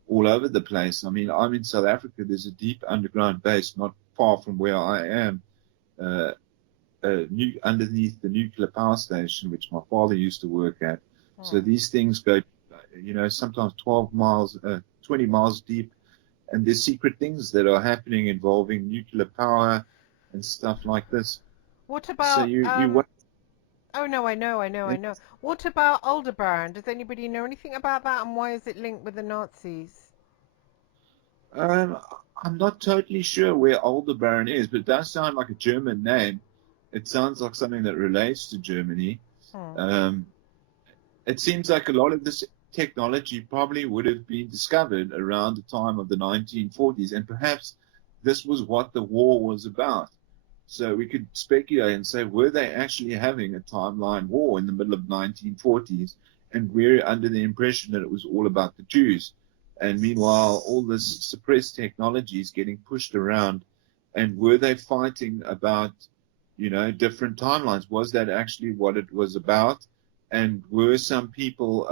all over the place. I mean, I'm in South Africa. There's a deep underground base not far from where I am, uh, underneath the nuclear power station, which my father used to work at. So Hmm. these things go, sometimes 12 miles, 20 miles deep, and there's secret things that are happening involving nuclear power and stuff like this. What So about Oh no, I know, I know, I know. What about Aldebaran? Does anybody know anything about that, and why is it linked with the Nazis? um, I'm not totally sure where Aldebaran is, but it does sound like a German name. It sounds like something that relates to Germany. Hmm. Um, it seems like a lot of this technology probably would have been discovered around the time of the 1940s, and perhaps this was what the war was about. So we could speculate and say, were they actually having a timeline war in the middle of the 1940s? And we're under the impression that it was all about the Jews. And meanwhile, all this suppressed technology is getting pushed around. And were they fighting about, different timelines? Was that actually what it was about? And were some people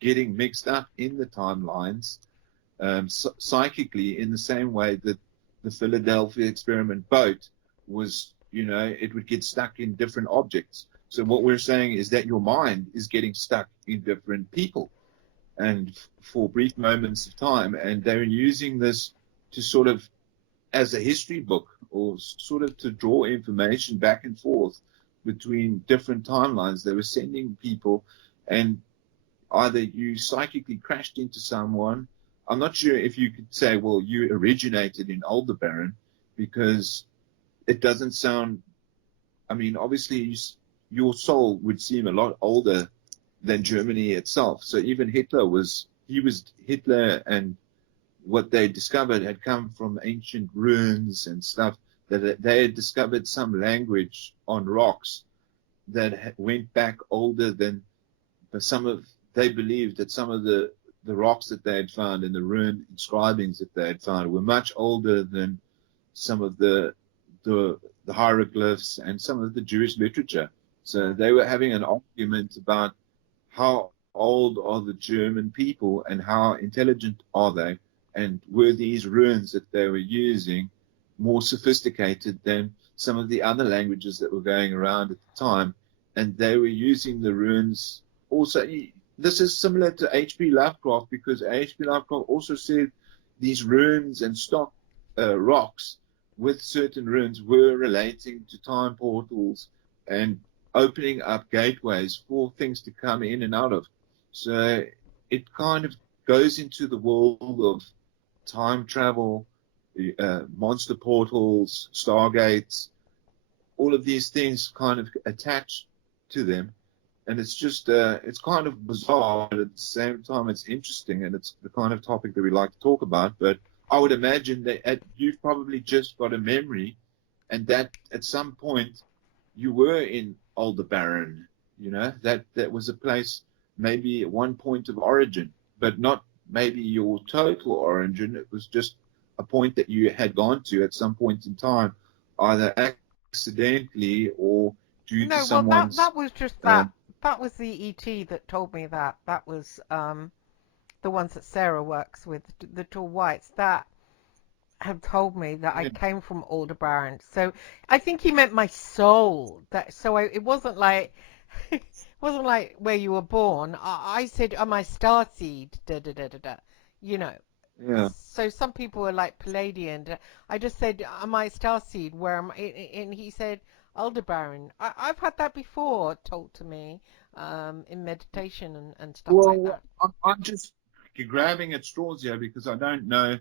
getting mixed up in the timelines psychically in the same way that the Philadelphia experiment boat was, it would get stuck in different objects. So what we're saying is that your mind is getting stuck in different people and for brief moments of time. And they're using this to sort of as a history book or sort of to draw information back and forth between different timelines. They were sending people, and either you psychically crashed into someone. I'm not sure if you could say, well, you originated in Aldebaran, because it doesn't sound. I mean, obviously, your soul would seem a lot older than Germany itself. So even he was Hitler, and what they discovered had come from ancient ruins and stuff. That they had discovered some language on rocks that went back older than but they believed that some of the rocks that they had found and the ruined inscribings that they had found were much older than some of the, the hieroglyphs and some of the Jewish literature. So Mm. they were having an argument about how old are the German people and how intelligent are they, and were these ruins that they were using more sophisticated than some of the other languages that were going around at the time, and they were using the ruins also. This is similar to H.P. Lovecraft, because H.P. Lovecraft also said these ruins and stock rocks with certain ruins were relating to time portals and opening up gateways for things to come in and out of. So it kind of goes into the world of time travel, monster portals, stargates, all of these things kind of attach to them. And it's just, it's kind of bizarre, but at the same time, it's interesting, and it's the kind of topic that we like to talk about. But I would imagine that you've probably just got a memory, and that at some point you were in Aldebaran, that was a place, maybe at one point of origin, but not maybe your total origin. It was just a point that you had gone to at some point in time, either accidentally or due to No, well, that someone's. that was just Um, that was the ET that told me that. That was the ones that Sarah works with, the tall whites, that have told me that I yeah, came from Aldebaran. So I think he meant my soul. That so it wasn't like it wasn't like where you were born. I said, "Am I starseed?" Da da da da da. You know. yeah. So some people were like Palladian. I just said, "Am I starseed?" Where am I? And he said, "Aldebaran." I've had that before told to me in meditation and stuff like Well, that. I'm just grabbing at straws here because I don't know.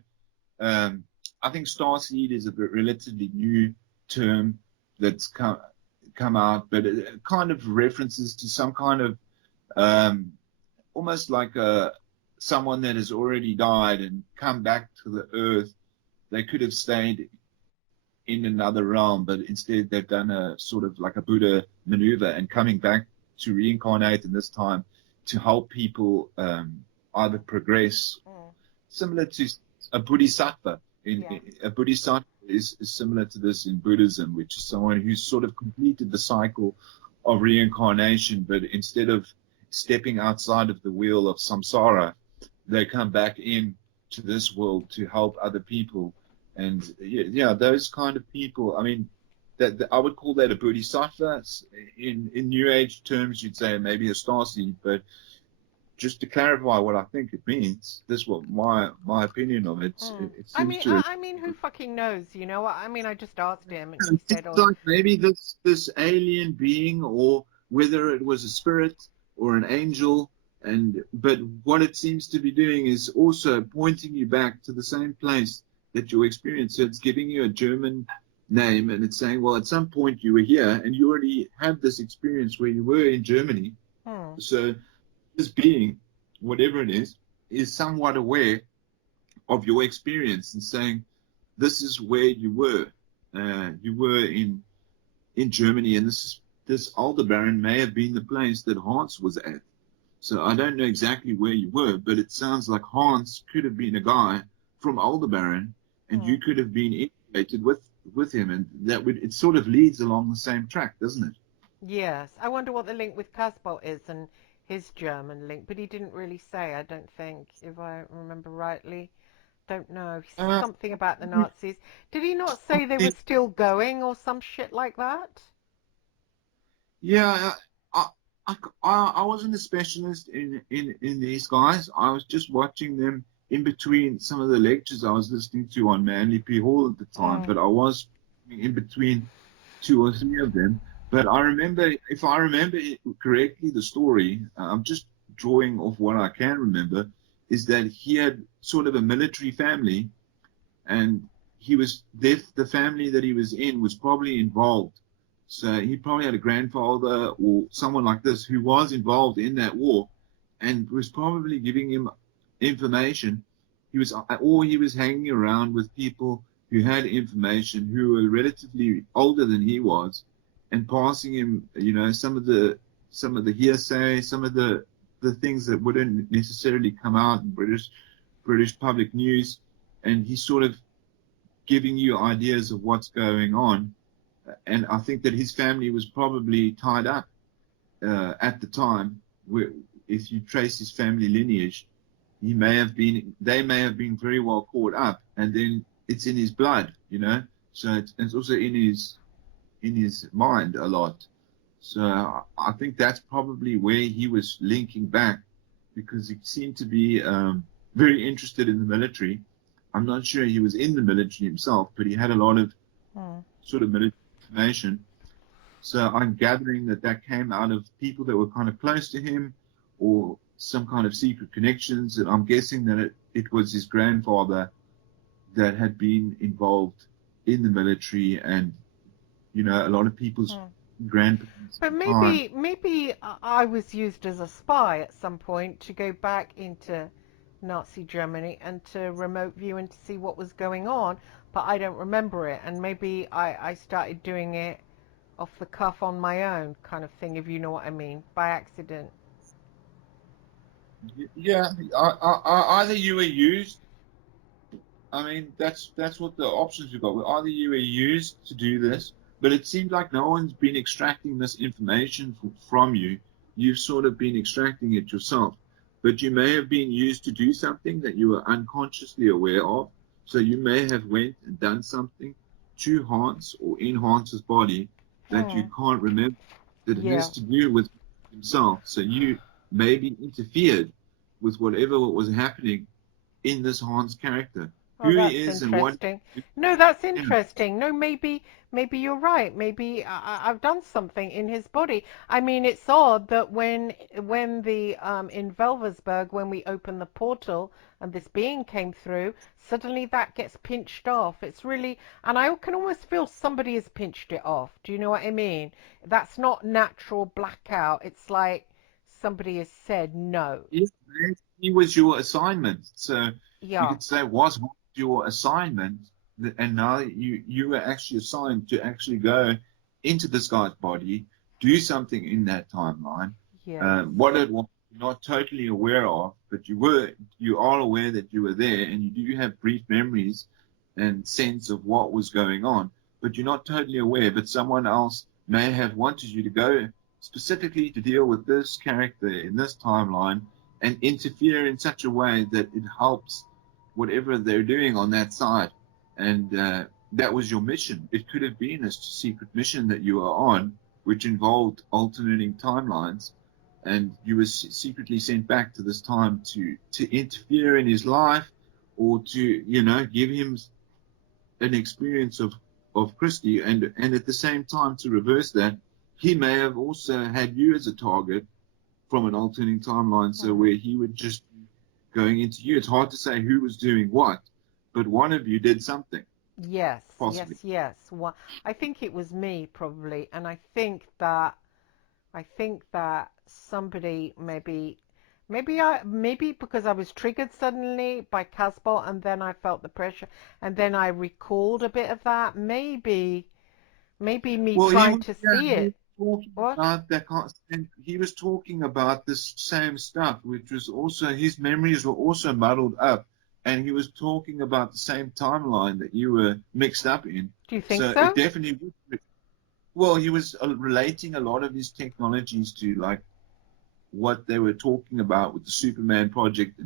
Um, I think starseed is a relatively new term that's come out, but it kind of references to some kind of um, almost like someone that has already died and come back to the earth. They could have stayed in another realm, but instead they've done a sort of like a Buddha maneuver and coming back to reincarnate in this time to help people either progress, Mm, similar to a bodhisattva. yeah. A bodhisattva is similar to this in Buddhism, which is someone who's sort of completed the cycle of reincarnation, but instead of stepping outside of the wheel of samsara, they come back in to this world to help other people. And yeah, those kind of people. I mean, that I would call that a bodhisattva. In New Age terms, you'd say maybe a starseed, but just to clarify what I think it means, this is what my opinion of it. Mm. It I seems mean, to. who fucking knows? You know, I mean, I just asked him, and he It said, seems "Oh, like maybe this alien being, or whether it was a spirit or an angel, and but what it seems to be doing is also pointing you back to the same place that you experienced. So it's giving you a German name, and it's saying, well, at some point you were here, and you already had this experience where you were in Germany. hmm, So this being, whatever it is somewhat aware of your experience and saying, this is where you were. You were in Germany, and this Aldebaran may have been the place that Hans was at. So I don't know exactly where you were, but it sounds like Hans could have been a guy from Aldebaran, and hmm. you could have been integrated with him, and that would it sort of leads along the same track, doesn't it? Yes." I wonder what the link with Casbolt is and his German link, but he didn't really say. I don't think, if I remember rightly. Don't know. He said Uh, something about the Nazis. Did he not say they were still going or some shit like that? Yeah, I wasn't a specialist in these guys. I was just watching them in between some of the lectures I was listening to on Manly P. Hall at the time, Mm, but I was in between two or three of them. But I remember, if I remember it correctly, the story, I'm just drawing off what I can remember, is that he had sort of a military family, and the family that he was in was probably involved. So he probably had a grandfather or someone like this who was involved in that war, and was probably giving him information. He was hanging around with people who had information, who were relatively older than he was, and passing him, some of the hearsay, some of the the things that wouldn't necessarily come out in British public news, and he's sort of giving you ideas of what's going on. And I think that his family was probably tied up at the time. Where, if you trace his family lineage, they may have been very well caught up, and then it's in his blood, you know. So it's also in his mind a lot. So I think that's probably where he was linking back, because he seemed to be very interested in the military. I'm not sure he was in the military himself, but he had a lot of Hmm. sort of military information. So I'm gathering that that came out of people that were kind of close to him, or some kind of secret connections. And I'm guessing that it was his grandfather that had been involved in the military, and a lot of people's Hmm. grandparents But at the time. maybe I was used as a spy at some point to go back into Nazi Germany and to remote view and to see what was going on, but I don't remember it. And maybe I started doing it off the cuff on my own, kind of thing, if you know what I mean, by accident. Yeah, either you were used. I mean, that's what the options you've got. Well, either you were used to do this, but it seemed like no one's been extracting this information from you. You've sort of been extracting it yourself, but you may have been used to do something that you were unconsciously aware of. So you may have went and done something to Hans or in Hans's body that you Hmm. can't remember, that has Yeah. to do with himself. So you maybe interfered with whatever was happening in this Hans character, Oh, who he that's is and what. interesting. No, that's Yeah, interesting. No, maybe you're right. Maybe I've done something in his body. I mean, it's odd that when the in Velversberg, when we opened the portal and this being came through, suddenly that gets pinched off. It's really, and I can almost feel somebody has pinched it off. Do you know what I mean? That's not natural blackout. It's like somebody has said no. yeah, he was your assignment. So you Yeah. could say was your assignment, and now you were actually assigned to actually go into this guy's body, do something in that timeline. Yes. What it was you're not totally aware of, but you are aware that you were there, and you do have brief memories and sense of what was going on, but you're not totally aware. But someone else may have wanted you to go specifically to deal with this character in this timeline and interfere in such a way that it helps whatever they're doing on that side. And that was your mission. It could have been a secret mission that you were on, which involved alternating timelines. And you were secretly sent back to this time to interfere in his life, or to give him an experience of Christie, and at the same time, to reverse that, he may have also had you as a target from an alternating timeline, so Hmm. where he would just be going into you. It's hard to say who was doing what, but one of you did something, Yes, yes, possibly. yes. Well, I think it was me probably, and I think that somebody maybe because I was triggered suddenly by Casbolt, and then I felt the pressure, and then I recalled a bit of that. Maybe me Well, he trying was, to yeah, see he it. was talking What? about that kind and he was talking about this same stuff, which was also his memories were also muddled up, and he was talking about the same timeline that you were mixed up in. Do you think So it so? definitely would. Well, he was relating a lot of his technologies to like what they were talking about with the Superman project,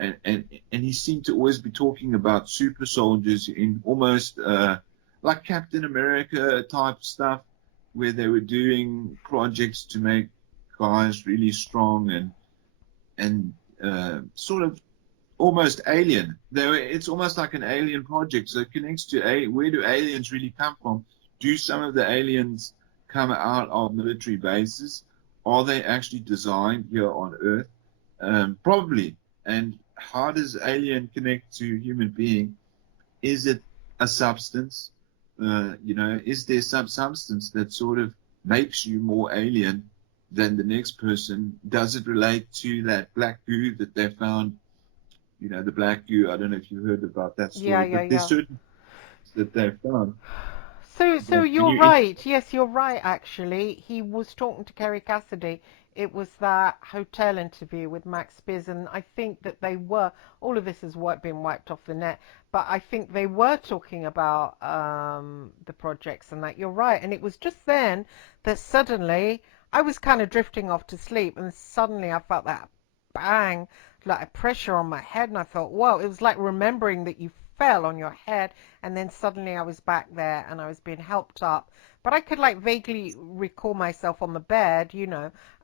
and he seemed to always be talking about super soldiers in almost like Captain America type stuff, where they were doing projects to make guys really strong and sort of almost alien. It's almost like an alien project. So it connects to where do aliens really come from? Do some of the aliens come out of military bases? Are they actually designed here on Earth? Probably. And how does alien connect to human being? Is it a substance? Is there some substance that sort of makes you more alien than the next person? Does it relate to that black goo that they found, the black goo? I don't know if you heard about that Yeah, story, yeah, but there's yeah. certain that they found So that when you're you right. Yes, you're right. Actually, he was talking to Kerry Cassidy it was that hotel interview with Max Spears, and I think that they were, all of this has been wiped off the net, but I think they were talking about the projects and that. You're right, and it was just then that suddenly I was kind of drifting off to sleep, and suddenly I felt that bang, like a pressure on my head, and I thought, whoa, it was like remembering that you fell on your head, and then suddenly I was back there and I was being helped up. But I could like vaguely recall myself on the bed,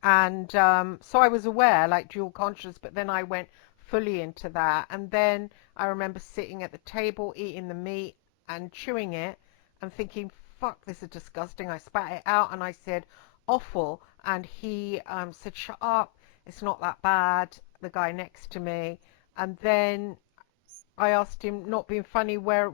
and so I was aware, like dual conscious, but then I went fully into that. And then I remember sitting at the table, eating the meat and chewing it and thinking, fuck, this is disgusting. I spat it out and I said, awful. And he said, shut up, it's not that bad, the guy next to me. And then I asked him, not being funny, where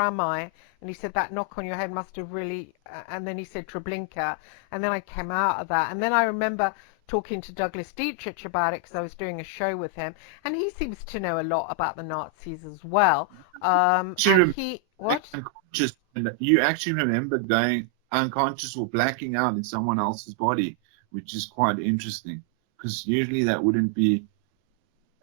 am I? And he said, that knock on your head must have really, and then he said Treblinka. And then I came out of that. And then I remember talking to Douglas Dietrich about it because I was doing a show with him. And he seems to know a lot about the Nazis as well. Actually And remember he, going what? unconscious, and you actually remember going unconscious or blacking out in someone else's body, which is quite interesting because usually that wouldn't be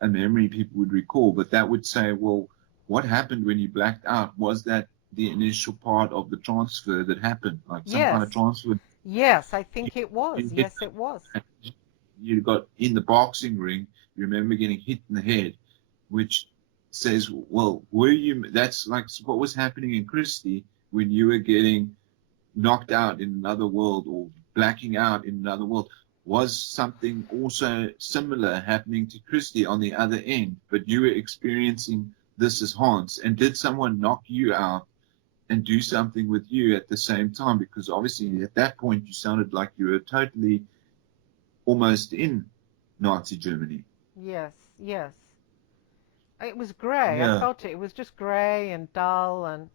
a memory people would recall, but that would say, well, what happened when you blacked out? Was that the initial part of the transfer that happened, like some kind of Yes. transfer? Yes, I You, think it was. you, Yes, it was. you got in the boxing ring, you remember getting hit in the head, which says, well, were you, that's like what was happening in Christie when you were getting knocked out in another world or blacking out in another world. Was something also similar happening to Christie on the other end, but you were experiencing this as Hans? And did someone knock you out and do something with you at the same time? Because obviously at that point you sounded like you were totally almost in Nazi Germany. Yes, yes. It was grey. I Yeah. felt it. It was just grey and dull, and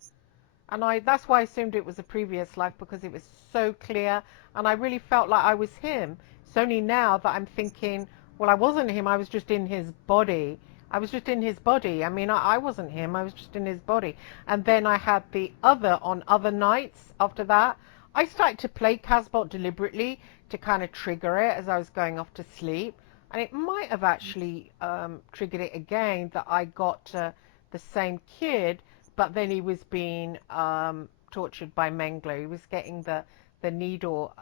I that's why I assumed it was a previous life because it was so clear and I really felt like I was him. It's only now that I'm thinking, well, I wasn't him, I was just in his body. I was just in his body. I mean, I wasn't him, I was just in his body. And then I had the other on other nights after that. I started to play Casbolt deliberately to kind of trigger it as I was going off to sleep. And it might have actually triggered it again that I got the same kid, but then he was being tortured by Mengele. He was getting the needle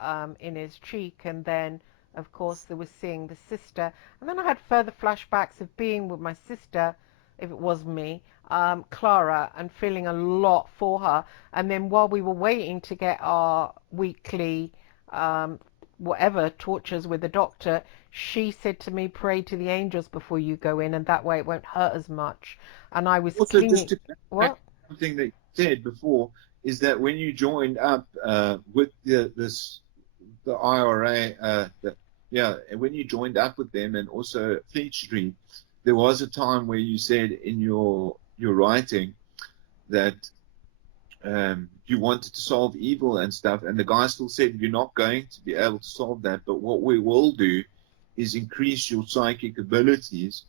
in his cheek, and then, of course, there was seeing the sister. And then I had further flashbacks of being with my sister, if it was me, Clara, and feeling a lot for her. And then while we were waiting to get our weekly um, whatever tortures with the doctor, she said to me, pray to the angels before you go in, and that way it won't hurt as much. And I was Also, just clinging. to back What? something that you said before is that when you joined up with the IRA, yeah, when you joined up with them and also Fleet Street, there was a time where you said in your writing that you wanted to solve evil and stuff, and the guy still said you're not going to be able to solve that, but what we will do is increase your psychic abilities,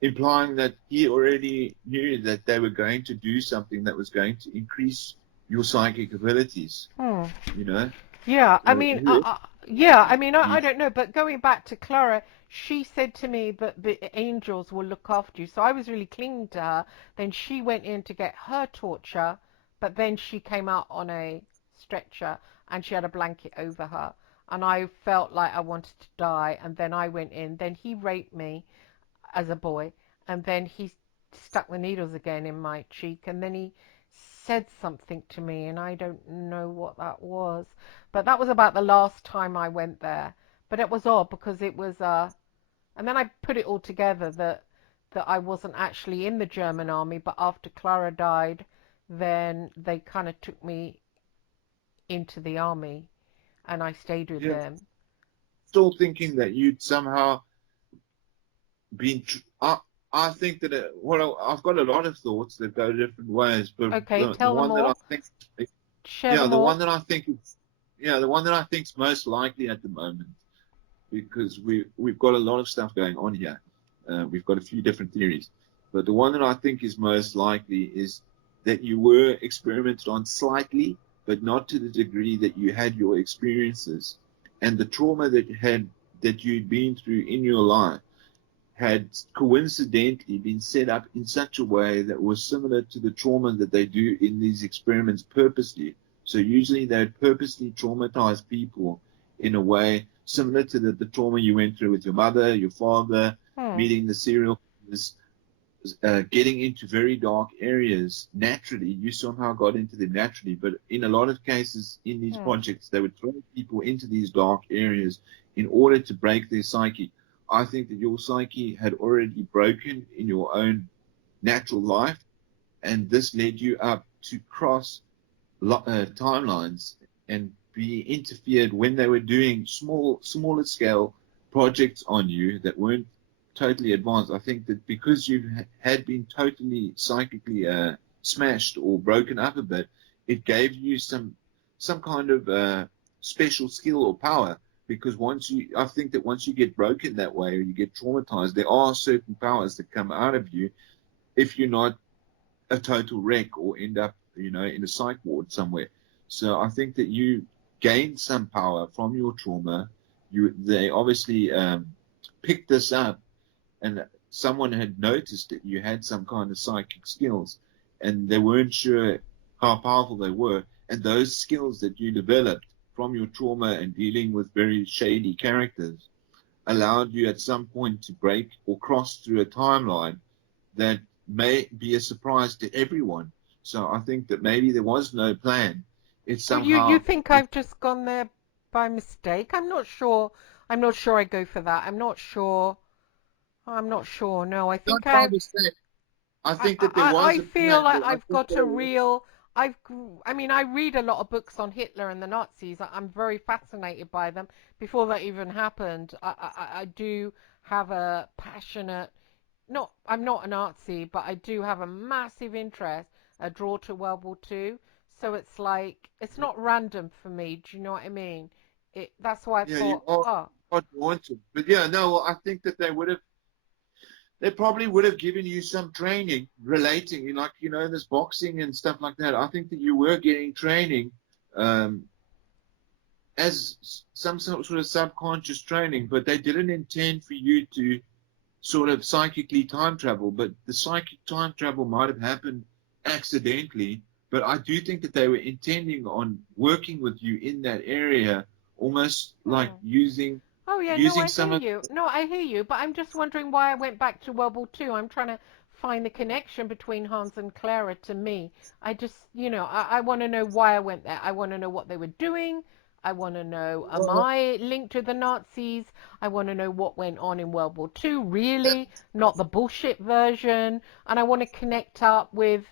implying that he already knew that they were going to do something that was going to increase your psychic abilities, Hmm. you know? Yeah, I mean, Who yeah, I mean, I else? don't know, but going back to Clara, she said to me that the angels will look after you. So I was really clinging to her. Then she went in to get her torture, but then she came out on a stretcher and she had a blanket over her. And I felt like I wanted to die. And then I went in. Then he raped me as a boy. And then he stuck the needles again in my cheek. And then he said something to me, and I don't know what that was. But that was about the last time I went there. But it was odd because it was, and then I put it all together that I wasn't actually in the German army, but after Clara died, then they kind of took me into the army, and I stayed with Yeah, them. still thinking that you'd somehow been. I think that well, I've got a lot of thoughts that go different ways, but Okay, the tell them one that I all. think, Share yeah, them the one all. that I think is, yeah, the one that I think is most likely at the moment, because we've got a lot of stuff going on here. We've got a few different theories, but the one that I think is most likely is that you were experimented on slightly, but not to the degree that you had your experiences, and the trauma that had that you'd been through in your life had coincidentally been set up in such a way that was similar to the trauma that they do in these experiments purposely. So usually they purposely traumatize people in a way similar to the trauma you went through with your mother, your father, Hmm. meeting the serial killers, getting into very dark areas naturally. You somehow got into them naturally, but in a lot of cases in these Hmm. projects, they would throw people into these dark areas in order to break their psyche. I think that your psyche had already broken in your own natural life, and this led you up to cross timelines and be interfered when they were doing smaller scale projects on you that weren't totally advanced. I think that because you had been totally psychically smashed or broken up a bit, it gave you some kind of special skill or power. Because I think that once you get broken that way or you get traumatized, there are certain powers that come out of you if you're not a total wreck or end up, in a psych ward somewhere. So I think that you gained some power from your trauma. They obviously picked this up, and someone had noticed that you had some kind of psychic skills, and they weren't sure how powerful they were. And those skills that you developed from your trauma and dealing with very shady characters allowed you at some point to break or cross through a timeline that may be a surprise to everyone. So I think that maybe there was no plan. It's Well, you somehow think I've just gone there by mistake? I'm not sure. I'm not sure I go for that. I'm not sure. I'm not sure. No, I not think by I've mistake. I I, think that there I, was I a feel plan. like There, I I've think got there a was. real. I mean, I read a lot of books on Hitler and the Nazis. I'm very fascinated by them. Before that even happened, I do have a passionate. Not, I'm not a Nazi, but I do have a massive interest, a draw to World War Two. So it's like it's not random for me. Do you know what I mean? That's why I Yeah, you thought, oh, are wanted. But yeah, no, well, I think that they probably would have given you some training relating, like, this boxing and stuff like that. I think that you were getting training um, as some sort of subconscious training, but they didn't intend for you to sort of psychically time travel, but the psychic time travel might have happened accidentally. But I do think that they were intending on working with you in that area, almost like hmm. Oh yeah, no, using I some hear of. you. No, I hear you, but I'm just wondering why I went back to World War Two. I'm trying to find the connection between Hans and Clara to me. I just, I want to know why I went there. I want to know what they were doing. I want to know, am Well, I linked to the Nazis? I want to know what went on in World War Two, really, not the bullshit version. And I want to connect up with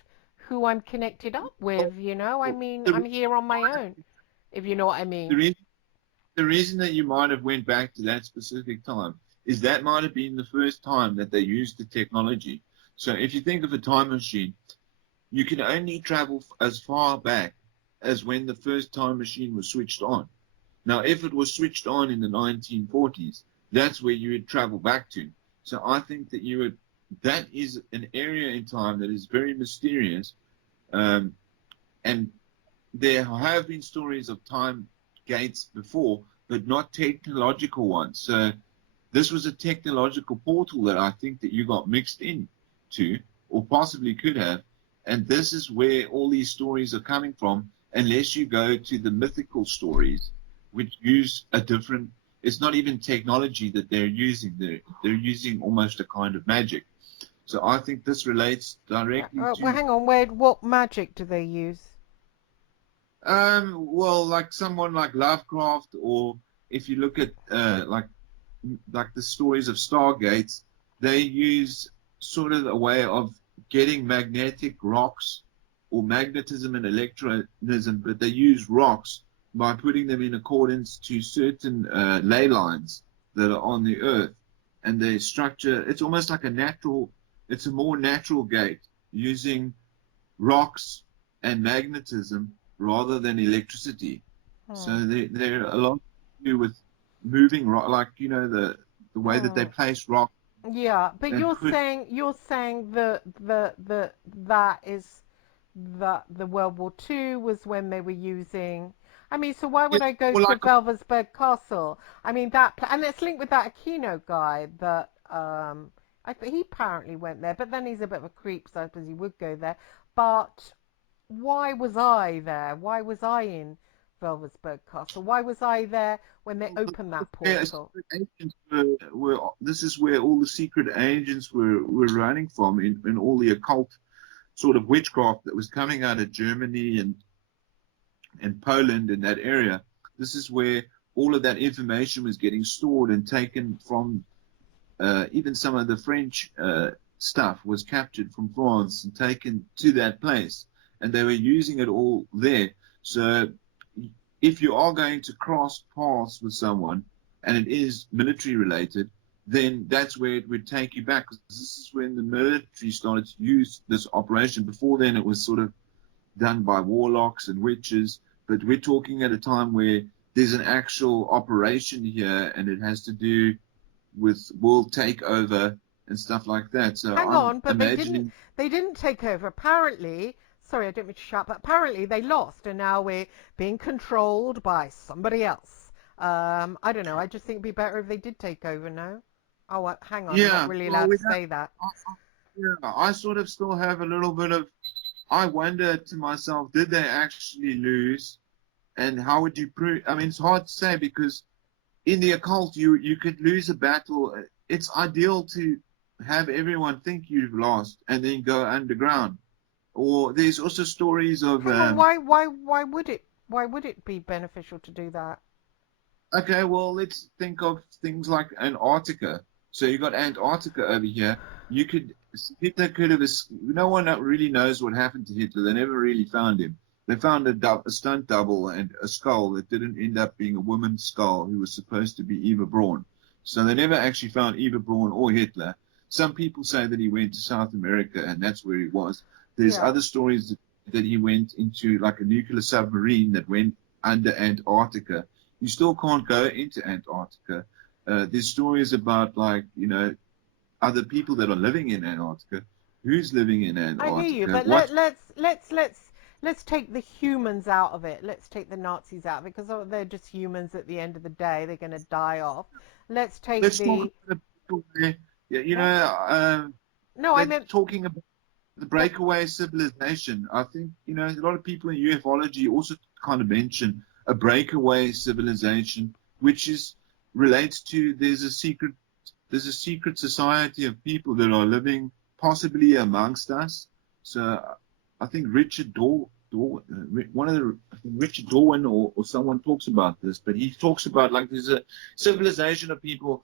who I'm connected up with, I mean, the, I'm here on my own, if you know what I the, mean. re- the reason that you might have went back to that specific time is that might have been the first time that they used the technology. So if you think of a time machine, you can only travel as far back as when the first time machine was switched on. Now, if it was switched on in the 1940s, that's where you would travel back to. So I think that that is an area in time that is very mysterious. Um, and there have been stories of time gates before, but not technological ones. So this was a technological portal that I think that you got mixed into, or possibly could have. And this is where all these stories are coming from, unless you go to the mythical stories, which use a different. It's not even technology that they're using. They're using almost a kind of magic. So I think this relates directly Well, to, hang on. What magic do they use? well, like someone like Lovecraft, or if you look at like the stories of Stargates, they use sort of a way of getting magnetic rocks or magnetism and electronism, but they use rocks by putting them in accordance to certain ley lines that are on the Earth, and they structure. It's almost like a natural. It's a more natural gate using rocks and magnetism rather than electricity. Hmm. So they're a lot to do with moving rock, like the way that they Hmm. place rock Yeah, but and put. you're saying that is the World War Two was when they were using. I mean, so why Yeah, would I go or to like, Velversberg Castle? I mean, and it's linked with that Aquino guy that I think he apparently went there, but then he's a bit of a creep, so I suppose he would go there. But why was I there? Why was I in Velversberg Castle? Why was I there when they opened that where portal? secret agents this is where all the secret agents were running from in all the occult sort of witchcraft that was coming out of Germany and Poland in that area. This is where all of that information was getting stored and taken from. Even some of the French stuff was captured from France and taken to that place, and they were using it all there. So, if you are going to cross paths with someone and it is military related, then that's where it would take you back. Because this is when the military started to use this operation. Before then, it was sort of done by warlocks and witches, but we're talking at a time where there's an actual operation here, and it has to do with world takeover and stuff like that. So Hang I'm on, but imagining, they didn't take over. Apparently, sorry, I don't mean to shout, but apparently they lost, and now we're being controlled by somebody else. I don't know. I just think it'd be better if they did take over. No. Oh, hang on. I'm not yeah, really well, allowed to say that. yeah, I sort of still have a little bit of, I wonder to myself, did they actually lose? And how would you prove? I mean, it's hard to say because in the occult, you could lose a battle. It's ideal to have everyone think you've lost and then go underground. Or there's also stories of Hang on. Why would it be beneficial to do that? okay, well, let's think of things like Antarctica. So you got Antarctica over here. You could Hitler could have. No one really knows what happened to Hitler. They never really found him. They found a stunt double and a skull that didn't end up being a woman's skull who was supposed to be Eva Braun. So they never actually found Eva Braun or Hitler. Some people say that he went to South America and that's where he was. There's Yeah. other stories that he went into like a nuclear submarine that went under Antarctica. You still can't go into Antarctica. There's stories about like other people that are living in Antarctica. Who's living in I hear you, Antarctica? but What? let's take the humans out of it. Let's take the Nazis out of it because they're just humans at the end of the day. They're going to die off. Let's take Let's talk the about the people there. Yeah, what? No, I they're meant talking about the but breakaway civilization. I think a lot of people in ufology also kind of mention a breakaway civilization, which is relates to there's a secret society of people that are living possibly amongst us. So I think one of the I think Richard Darwin or someone talks about this, but he talks about like there's a civilization of people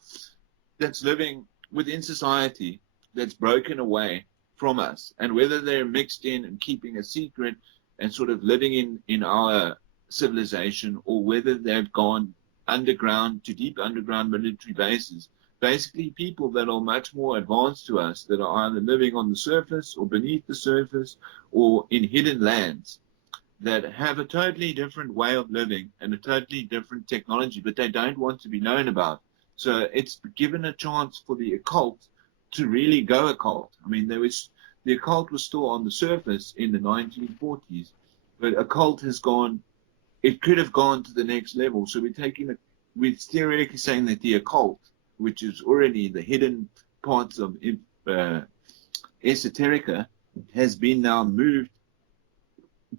that's living within society that's broken away from us, and whether they're mixed in and keeping a secret and sort of living in our civilization, or whether they've gone underground to deep underground military bases. Basically, people that are much more advanced to us that are either living on the surface or beneath the surface or in hidden lands that have a totally different way of living and a totally different technology, but they don't want to be known about. So it's given a chance for the occult to really go occult. I mean, the occult was still on the surface in the 1940s, but occult has gone. It could have gone to the next level. So we're theoretically saying that the occult, which is already the hidden parts of uh, esoterica, has been now moved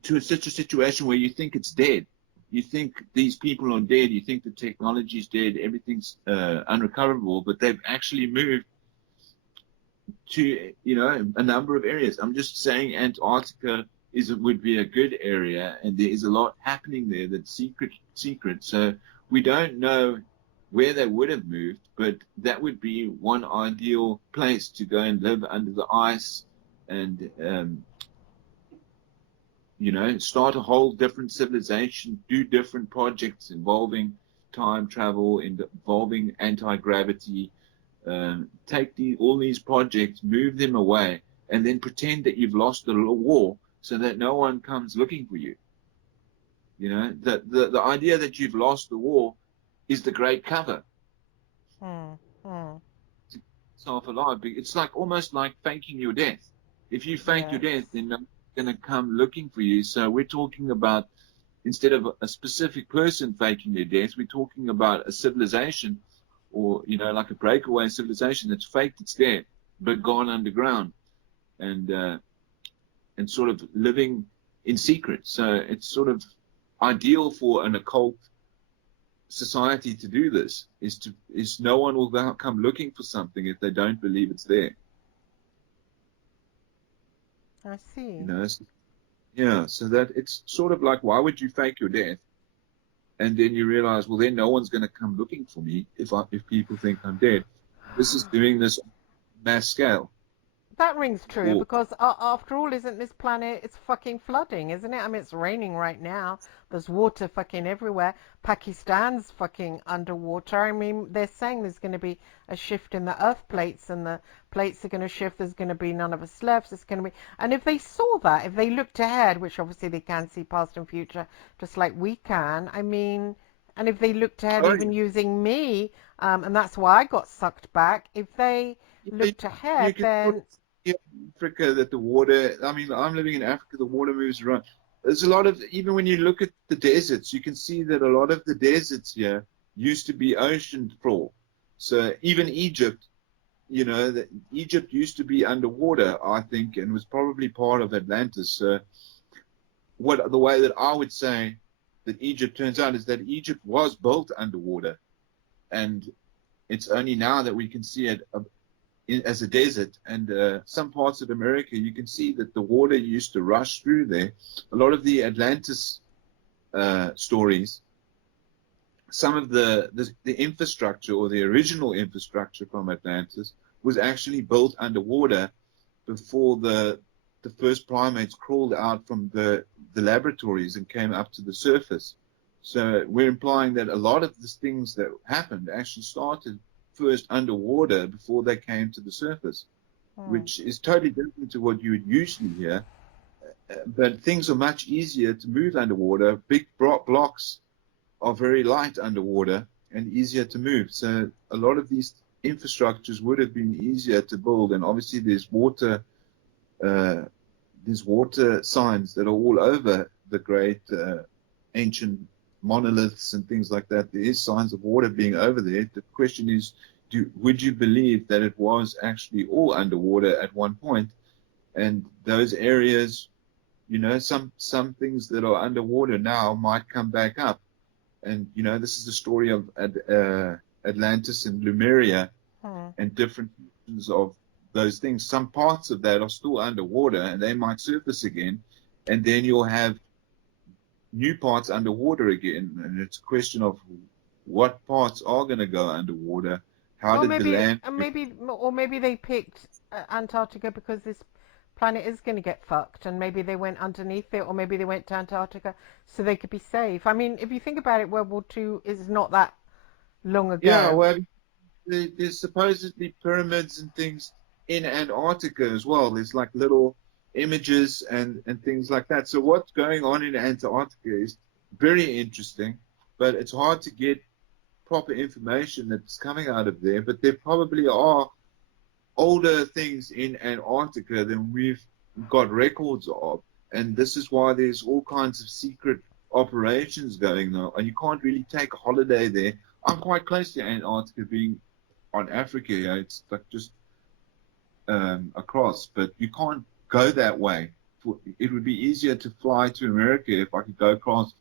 to such a situation where you think it's dead. You think these people are dead. You think the technology is dead. Everything's unrecoverable, but they've actually moved to a number of areas. I'm just saying Antarctica would be a good area, and there is a lot happening there that's secret. So we don't know where they would have moved, but that would be one ideal place to go and live under the ice and start a whole different civilization, do different projects involving time travel, involving anti-gravity, take all these projects, move them away, and then pretend that you've lost the war so that no one comes looking for you. The idea that you've lost the war is the great cover. hmm, hmm, Self alive. It's like almost like faking your death. If you fake your yes. death, then no one's going to come looking for you. So we're talking about instead of a specific person faking their death, we're talking about a civilization, or like a breakaway civilization that's faked its death but gone underground, and sort of living in secret. So it's sort of ideal for an occult society to do this. Is no one will come looking for something if they don't believe it's there. I You see. know, yeah. So that it's sort of like, why would you fake your death? And then you realize, well, then no one's going to come looking for me if people think I'm dead. This is doing this on mass scale. That rings true For because after all, isn't this planet, it's fucking flooding, isn't it? I mean, it's raining right now. There's water fucking everywhere. Pakistan's fucking underwater. I mean, they're saying there's going to be a shift in the earth plates and the plates are going to shift. There's going to be none of us left. It's going to be, and if they saw that, if they looked ahead, which obviously they can see past and future, just like we can, I mean, and if they looked ahead, oh, even using me, and that's why I got sucked back, if they yeah, looked you ahead, can sort of then see in Africa that the water. I mean, I'm living in Africa. The water moves around. There's a lot of, even when you look at the deserts, you can see that a lot of the deserts here used to be ocean floor. So even Egypt, that Egypt used to be underwater, I think, and was probably part of Atlantis. So the way that I would say that Egypt turns out is that Egypt was built underwater, and it's only now that we can see it as a desert. And some parts of America, you can see that the water used to rush through there. A lot of the Atlantis stories, some of the infrastructure, or the original infrastructure from Atlantis, was actually built underwater before the first primates crawled out from the laboratories and came up to the surface. So we're implying that a lot of the things that happened actually started first underwater before they came to the surface, hmm. which is totally different to what you would usually hear. But things are much easier to move underwater. Big blocks are very light underwater and easier to move. So a lot of these infrastructures would have been easier to build. And obviously, uh, there's water signs that are all over the great ancient monoliths and things like that. There is signs of water being over there. The question is, would you believe that it was actually all underwater at one point, and those areas, some things that are underwater now might come back up. And this is the story of Atlantis and Lemuria, Hmm. and different versions of those things. Some parts of that are still underwater and they might surface again, and then you'll have new parts underwater again. And it's a question of what parts are going to go underwater. How Well, did the maybe, land? or maybe they picked Antarctica because this planet is going to get fucked, and maybe they went underneath it, or maybe they went to Antarctica so they could be safe. I mean, if you think about it, World War II is not that long Yeah, ago. well, there's supposedly pyramids and things in Antarctica as well. There's like little images and things like that. So what's going on in Antarctica is very interesting, but it's hard to get proper information that's coming out of there. But there probably are older things in Antarctica than we've got records of. And this is why there's all kinds of secret operations going on. And you can't really take a holiday there. I'm quite close to Antarctica, being on Africa. It's like just across, but you can't go that way. It would be easier to fly to America if I could go across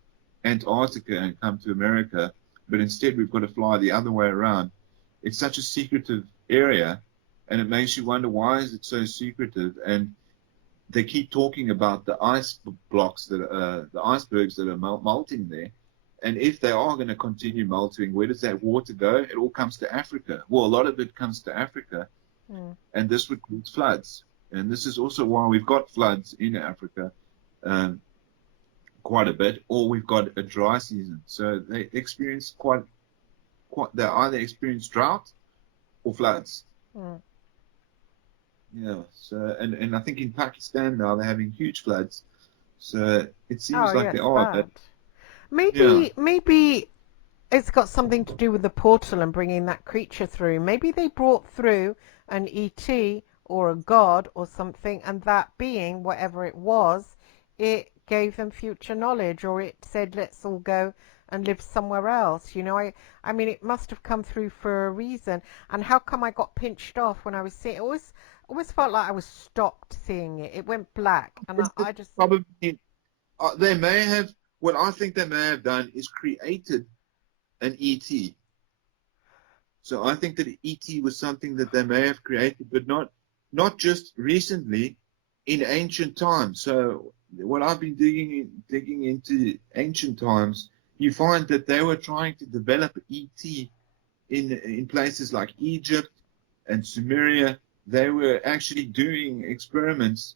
Antarctica and come to America, but instead we've got to fly the other way around. It's such a secretive area, and it makes you wonder, why is it so secretive? And they keep talking about the ice blocks the icebergs that are melting there. And if they are going to continue melting, where does that water go? It all comes to Africa. Well, a lot of it comes to Africa, Hmm. and this would cause floods. And this is also why we've got floods in Africa, um, quite a bit, or we've got a dry season. So they experience they either experience drought or floods. Hmm. Yeah. So and I think in Pakistan now they're having huge floods. So it Oh seems like they yes, are. But that. yeah, Maybe it's got something to do with the portal and bringing that creature through. Maybe they brought through an ET or a god or something, and that being, whatever it was, it gave them future knowledge, or it said let's all go and live somewhere else. I mean, it must have come through for a reason. And how come I got pinched off when I was seeing it? Always felt like I was stopped seeing it. It went black, and I just Probably they may have. What I think they may have done is created an ET. So I think that ET was something that they may have created, but not just recently, in ancient times. So what I've been digging into ancient times, you find that they were trying to develop ET in places like Egypt and Sumeria. They were actually doing experiments.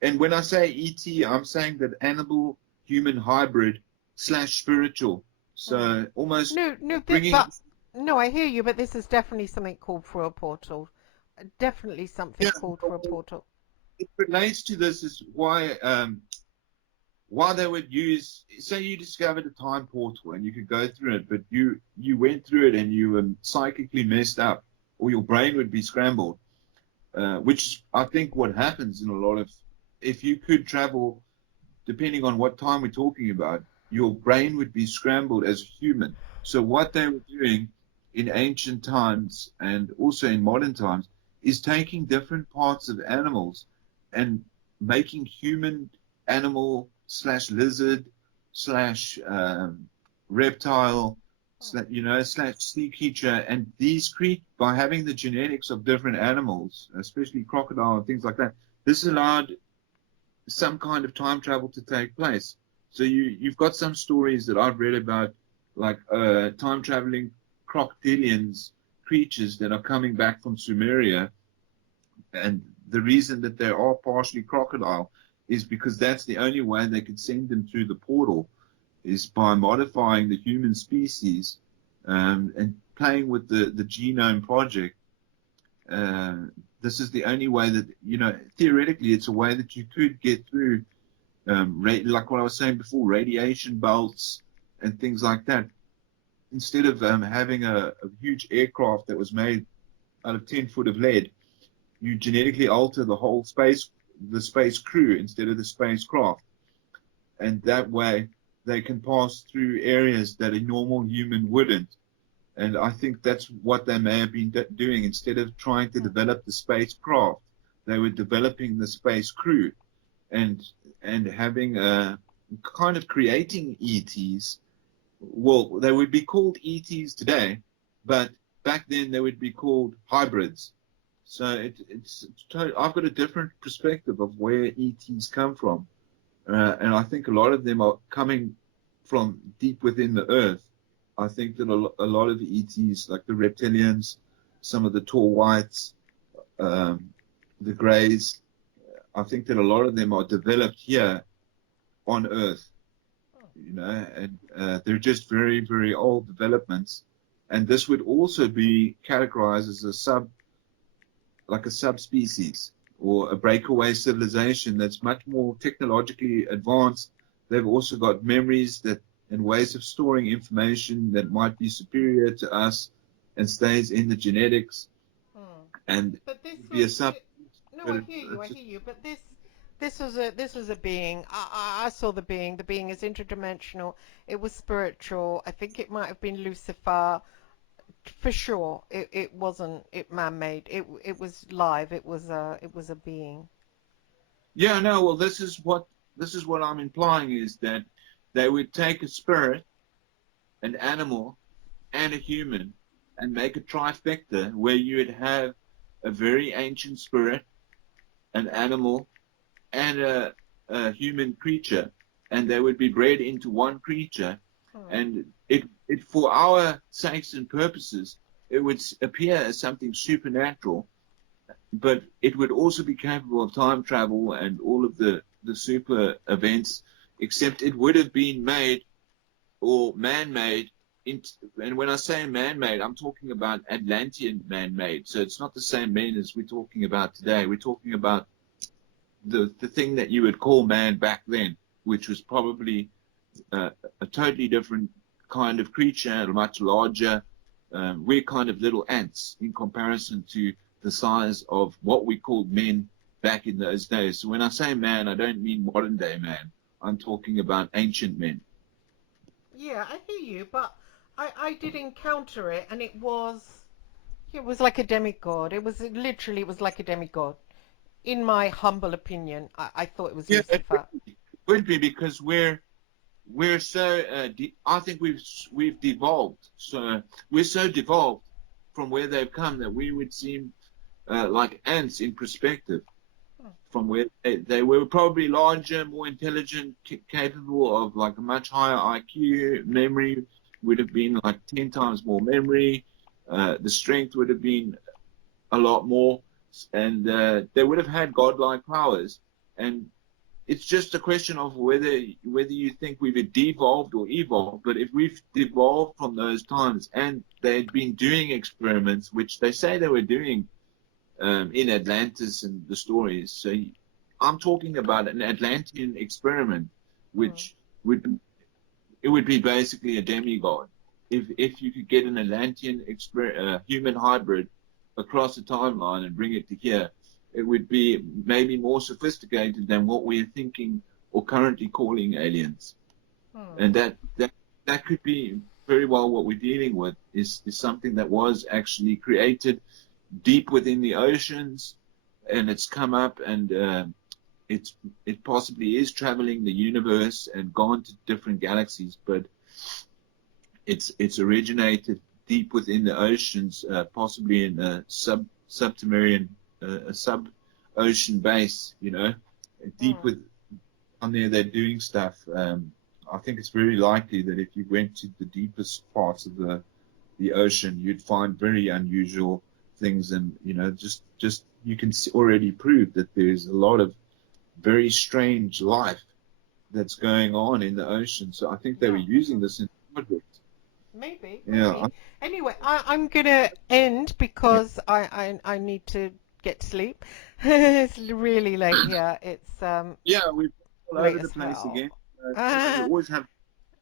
And when I say ET, I'm saying that animal human hybrid slash spiritual. mm. So almost No, no, bringing. but no, I hear you. But this is definitely something called for a portal. Definitely something Yeah, called for a portal. it relates to this is why they would use, say you discovered a time portal and you could go through it, but you went through it and you were psychically messed up, or your brain would be scrambled, which I think what happens in a lot of, if you could travel, depending on what time we're talking about, your brain would be scrambled as a human. So what they were doing in ancient times and also in modern times is taking different parts of animals and making human animal slash lizard slash reptile slash sea creature, and these by having the genetics of different animals, especially crocodile and things like that, this allowed some kind of time travel to take place. So you've got some stories that I've read about, like time traveling crocodilians, creatures that are coming back from Sumeria, and the reason that they are partially crocodile is because that's the only way they could send them through the portal, is by modifying the human species, and playing with the genome project. uh, this is the only way that, theoretically, it's a way that you could get through, like what I was saying before, radiation belts and things like that. Instead of having a huge aircraft that was made out of 10 foot of lead, you genetically alter the space crew instead of the spacecraft. And that way they can pass through areas that a normal human wouldn't. And I think that's what they may have been doing. Instead of trying to develop the spacecraft, they were developing the space crew, and having a kind of creating ETs. Well, they would be called ETs today, but back then they would be called hybrids. So I've got a different perspective of where ETs come from, and I think a lot of them are coming from deep within the earth. I think that a lot of the ETs, like the reptilians, some of the tall whites, um, the greys, I think that a lot of them are developed here on Earth, and they're just very, very old developments. And this would also be categorized as like a subspecies or a breakaway civilization that's much more technologically advanced. They've also got memories and ways of storing information that might be superior to us and stays in the genetics, Hmm. and But this be a was sub. no, But I it's just, hear you. But this was a being. I saw the being. The being is interdimensional. It was spiritual. I think it might have been Lucifer for sure. It wasn't it man-made. It was live. It was a being. yeah, no. Well, this is what I'm implying, is that they would take a spirit, an animal, and a human, and make a trifecta where you would have a very ancient spirit, an animal, and a human creature, and they would be bred into one creature, Hmm. and it for our sakes and purposes, it would appear as something supernatural, but it would also be capable of time travel and all of the super events, except it would have been made or man-made. And when I say man-made, I'm talking about Atlantean man-made. So it's not the same man as we're talking about today. We're talking about the thing that you would call man back then, which was probably a totally different kind of creature, much larger. We're kind of little ants in comparison to the size of what we called men back in those days. So when I say man, I don't mean modern day man. I'm talking about ancient men. Yeah, I hear you, but I did encounter it, and it was like a demigod. It was like a demigod. In my humble opinion, I thought it was Yeah, Lucifer. it would be because we're so I think we've devolved. So we're so devolved from where they've come that we would seem like ants in perspective Hmm. from where they were probably larger, more intelligent, capable of like a much higher IQ. Memory would have been like 10 times more memory. The strength would have been a lot more, and they would have had godlike powers. And it's just a question of whether you think we've devolved or evolved. But if we've devolved from those times, and they'd been doing experiments, which they say they were doing in Atlantis and the stories. So I'm talking about an Atlantean experiment, Hmm. which would it would be basically a demigod. If you could get an Atlantean human hybrid across the timeline and bring it to here, it would be maybe more sophisticated than what we're thinking or currently calling aliens. And Hmm. that could be very well what we're dealing with is something that was actually created deep within the oceans, and it's come up and it's it possibly is traveling the universe and gone to different galaxies, but it's originated deep within the oceans, possibly in a submarine, a sub ocean base. Deep Hmm. with on there, they're doing stuff. I think it's very likely that if you went to the deepest parts of the ocean, you'd find very unusual things, and just you can already prove that there's a lot of very strange life that's going on in the ocean. So I think they were Yeah. using this in projects. Maybe, Yeah, maybe. Anyway, I'm gonna end yeah, because I need to get to sleep. It's really late here. It's yeah. We're all late over the as place hell. again. We Ah, always have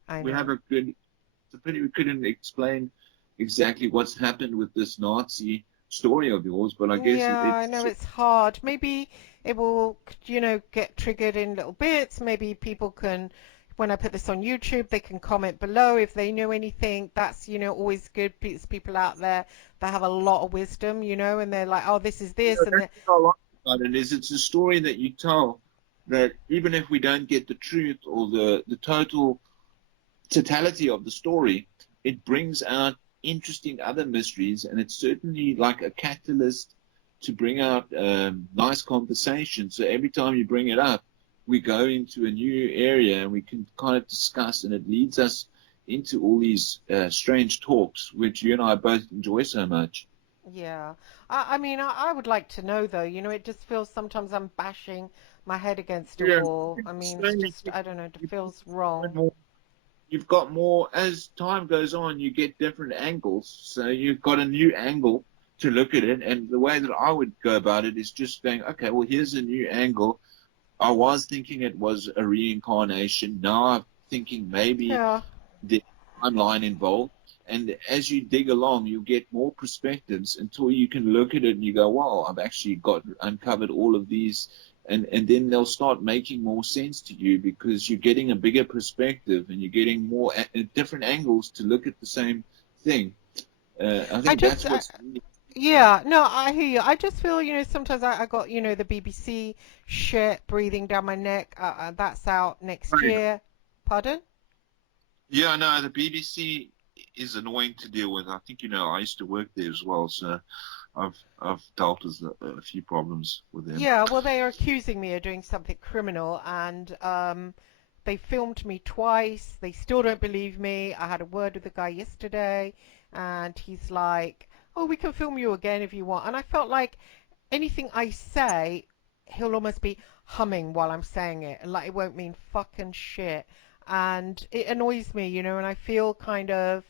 I we have know. a good. It's a pity we couldn't explain exactly what's happened with this Nazi story of yours, but I guess Yeah, I know it's it's hard. Maybe it will, get triggered in little bits. Maybe people can, when I put this on YouTube, they can comment below if they know anything. That's, always good. There's people out there that have a lot of wisdom, and they're like, oh, this is this, and that's then, what I like about it is it's a story that you tell that even if we don't get the truth or the totality of the story, it brings out interesting other mysteries, and it's certainly like a catalyst to bring out nice conversation. So every time you bring it up, we go into a new area and we can kind of discuss, and it leads us into all these strange talks, which you and I both enjoy so much. yeah. I mean, I would like to know though. It just feels sometimes I'm bashing my head against a Yeah, wall. I mean, it's slowly just, I don't know, it you feels wrong. more you've got more as time goes on, you get different angles. So you've got a new angle to look at it. And the way that I would go about it is just going, okay, well, here's a new angle. I was thinking it was a reincarnation. Now I'm thinking maybe Yeah. the timeline involved. And as you dig along, you get more perspectives until you can look at it and you go, wow, I've actually got uncovered all of these. And then they'll start making more sense to you because you're getting a bigger perspective and you're getting more different angles to look at the same thing. I I think just, that's what's really Yeah, no, I hear you. I just feel, sometimes I got, the BBC shit breathing down my neck. That's out next right. year. Pardon? Yeah, no, the BBC is annoying to deal with. I think I used to work there as well, so I've dealt with a few problems with them. Yeah, well, they are accusing me of doing something criminal, and they filmed me twice. They still don't believe me. I had a word with the guy yesterday, and he's like, "Oh, we can film you again if you want." And I felt like anything I say, he'll almost be humming while I'm saying it, and like it won't mean fucking shit. And it annoys me, and I feel kind of.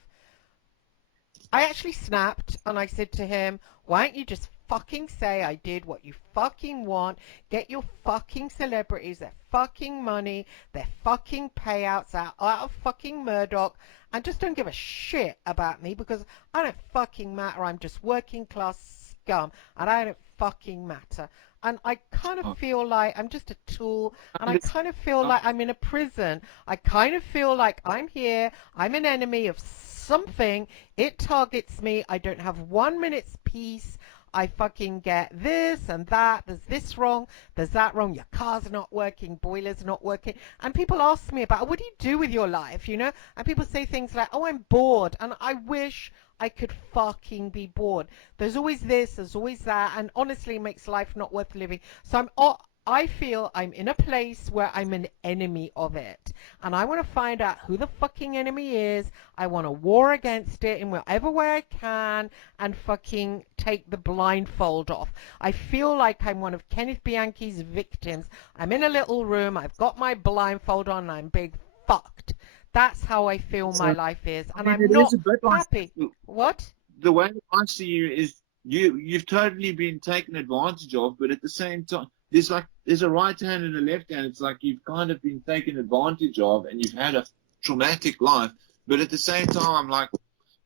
I actually snapped and I said to him, why don't you just fucking say I did what you fucking want? Get your fucking celebrities, their fucking money, their fucking payouts out of fucking Murdoch, and just don't give a shit about me because I don't fucking matter. I'm just working class scum and I don't fucking matter. and I kind of Oh, feel like I'm just a tool, and I understand. kind of feel Oh, like I'm in a prison. I kind of feel like I'm here, I'm an enemy of something, it targets me, I don't have 1 minute's peace. I fucking get this and that. There's this wrong. There's that wrong. Your car's not working. Boiler's not working. And people ask me about, what do you do with your life? You know? And people say things like, oh, I'm bored. And I wish I could fucking be bored. There's always this, there's always that, and honestly, it makes life not worth living. So I feel I'm in a place where I'm an enemy of it, and I want to find out who the fucking enemy is. I want to war against it in whatever way I can, and fucking take the blindfold off. I feel like I'm one of Kenneth Bianchi's victims. I'm in a little room. I've got my blindfold on. And I'm being fucked. That's how I feel my so, life is, I and mean, I'm it is not a bit like happy. What? the way I see you is you've totally been taken advantage of, but at the same time, there's a right hand and a left hand. It's like you've kind of been taken advantage of, and you've had a traumatic life, but at the same time, I'm like,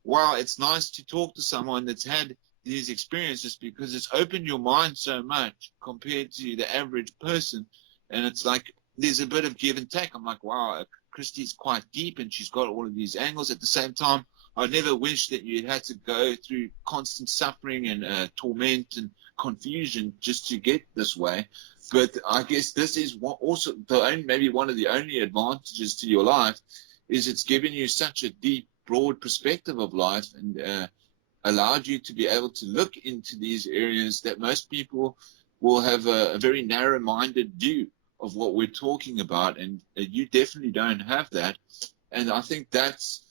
wow, it's nice to talk to someone that's had these experiences because it's opened your mind so much compared to the average person, and it's like there's a bit of give and take. I'm like, wow, Christy's quite deep, and she's got all of these angles. At the same time, I never wish that you had to go through constant suffering and torment and confusion just to get this way. But I guess this is what also maybe one of the only advantages to your life is it's given you such a deep, broad perspective of life and allowed you to be able to look into these areas that most people will have a very narrow-minded view of what we're talking about, and you definitely don't have that. And I think that's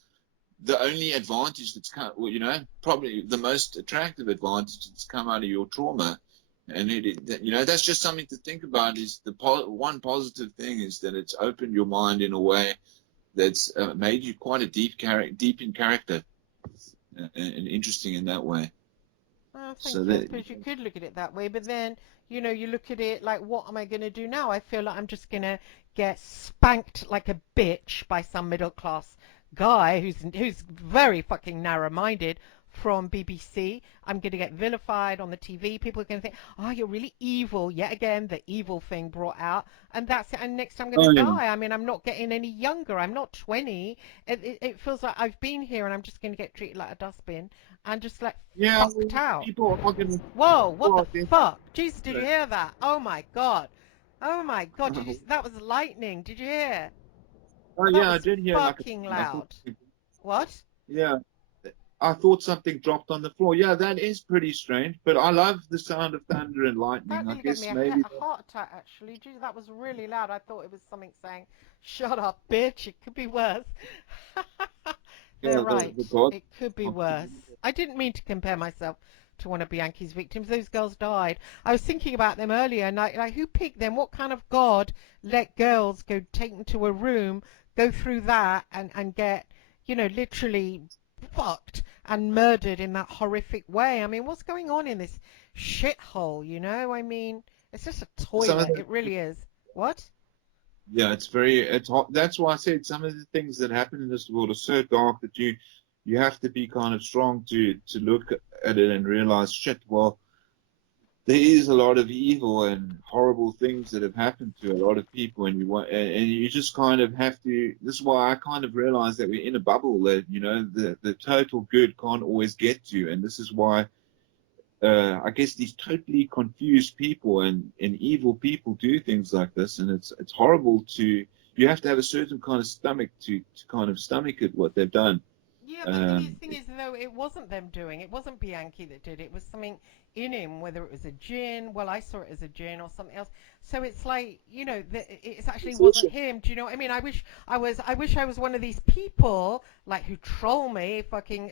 the only advantage that's come, well, probably the most attractive advantage that's come out of your trauma. And that's just something to think about. Is the one positive thing is that it's opened your mind in a way that's made you quite a deep in character, and interesting in that way. Oh, So thank you. I that suppose you could look at it that way, but then, you look at it like, what am I going to do now? I feel like I'm just going to get spanked like a bitch by some middle class guy who's very fucking narrow-minded from BBC. I'm going to get vilified on the TV. People are going to think, oh, you're really evil. Yet again, the evil thing brought out. And that's it. And next I'm going to oh yeah, die. I mean, I'm not getting any younger. I'm not 20. It feels like I've been here and I'm just going to get treated like a dustbin and just like yeah. fucked out. People are going to Whoa, what the well, they- fuck? Jesus, did you hear that? Oh my god. Oh my god, oh that was lightning. Did you hear? That yeah, I was did hear like a fucking I thought, loud. What? yeah, I thought something dropped on the floor. Yeah, that is pretty strange, but I love the sound of thunder and lightning. That I nearly gave me guess maybe a heart attack, actually. Jesus, that was really loud. I thought it was something saying, shut up, bitch. It could be worse. yeah, They're right. the god. It could be worse. I didn't mean to compare myself to one of Bianchi's victims. Those girls died. I was thinking about them earlier, and like who picked them? What kind of god let girls go taken to a room, go through that, and get, literally fucked and murdered in that horrific way? I mean, what's going on in this shithole? I mean, it's just a Some of toilet. the It really is. What? Yeah, it's hot. That's why I said some of the things that happen in this world are so dark that you have to be kind of strong to look at it and realize, shit, well, there is a lot of evil and horrible things that have happened to a lot of people, and and you just kind of have to. This is why I kind of realize that we're in a bubble that the total good can't always get to, and this is why I guess these totally confused people and evil people do things like this, and it's horrible to. You have to have a certain kind of stomach to kind of stomach it what they've done. Yeah, but the Um, thing is, though, it wasn't them doing. It wasn't Bianchi that did it. It was something in him, whether it was a gin. Well, I saw it as a gin or something else. So it's like, it actually it's wasn't also him. Do you know what I mean? I wish I was one of these people like who troll me, fucking,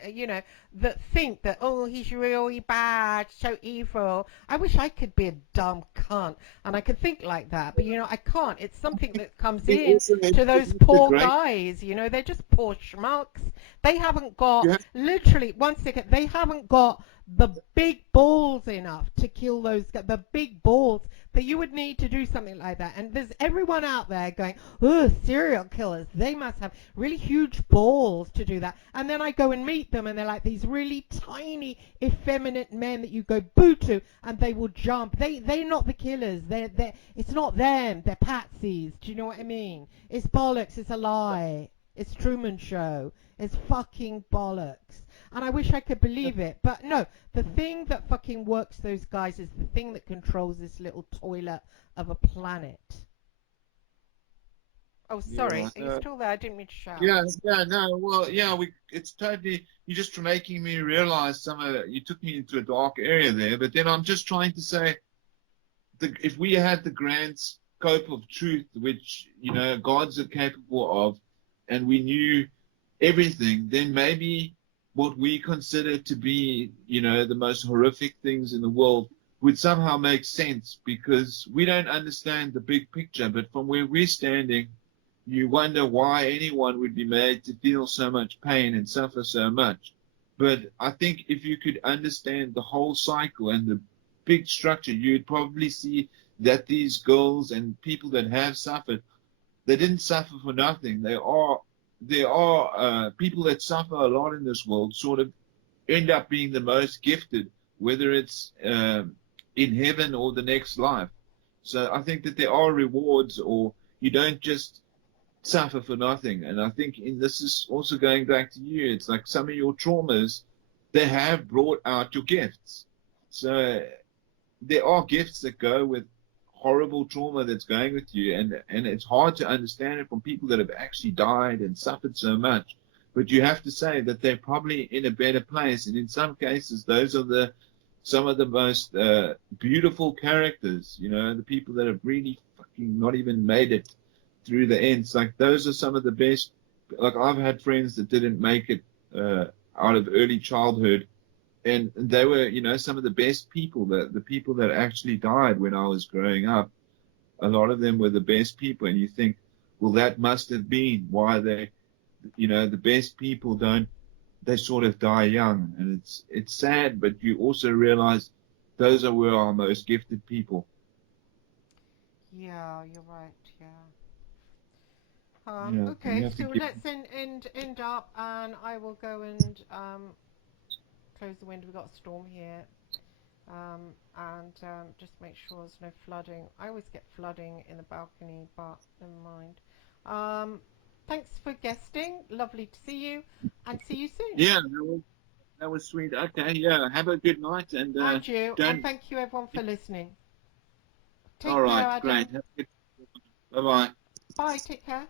that think that, oh, he's really bad, so evil. I wish I could be a dumb cunt and I could think like that, but I can't. It's something that comes it in also to those it's a poor great. guys. They're just poor schmucks. They haven't got, You have literally, one second, they haven't got the big balls enough to kill those guys, the big balls that you would need to do something like that. And there's everyone out there going, oh, serial killers, they must have really huge balls to do that. And then I go and meet them, and they're like these really tiny, effeminate men that you go boo to, and they will jump. They're not the killers. It's not them. They're patsies. Do you know what I mean? It's bollocks. It's a lie. It's Truman Show. It's fucking bollocks. And I wish I could believe it, but no. The thing that fucking works those guys is the thing that controls this little toilet of a planet. Oh, sorry. Yeah. Are you still there? I didn't mean to shout. Yeah, yeah, no, well, yeah, it's totally, you're just making me realize you took me into a dark area there, but then I'm just trying to say, if we had the grand scope of truth, which, gods are capable of, and we knew everything, then maybe what we consider to be, the most horrific things in the world would somehow make sense because we don't understand the big picture, but from where we're standing, you wonder why anyone would be made to feel so much pain and suffer so much. But I think if you could understand the whole cycle and the big structure, you'd probably see that these girls and people that have suffered, they didn't suffer for nothing. There are people that suffer a lot in this world sort of end up being the most gifted, whether it's in heaven or the next life. So I think that there are rewards, or you don't just suffer for nothing. And I think this is also going back to you. It's like some of your traumas, they have brought out your gifts. So there are gifts that go with horrible trauma that's going with you, and it's hard to understand it from people that have actually died and suffered so much. But you have to say that they're probably in a better place, and in some cases, those are some of the most beautiful characters. The people that have really fucking not even made it through the ends. Like those are some of the best. Like I've had friends that didn't make it out of early childhood, and they were, some of the best people. The people that actually died when I was growing up, a lot of them were the best people. And you think, well, that must have been why the best people don't. They sort of die young, and it's sad. But you also realize those are where our most gifted people. Yeah, you're right. Yeah. You Okay, have to so give. let's end up, and I will go and close the window. We've got a storm here, and just make sure there's no flooding. I always get flooding in the balcony, but never mind. Thanks for guesting. Lovely to see you, and see you soon. Yeah, that was sweet. Okay, yeah. Have a good night, and And you, and don't. thank you everyone for listening. All Take care, right, Adam. great. Have a good. Bye bye. Bye. Take care.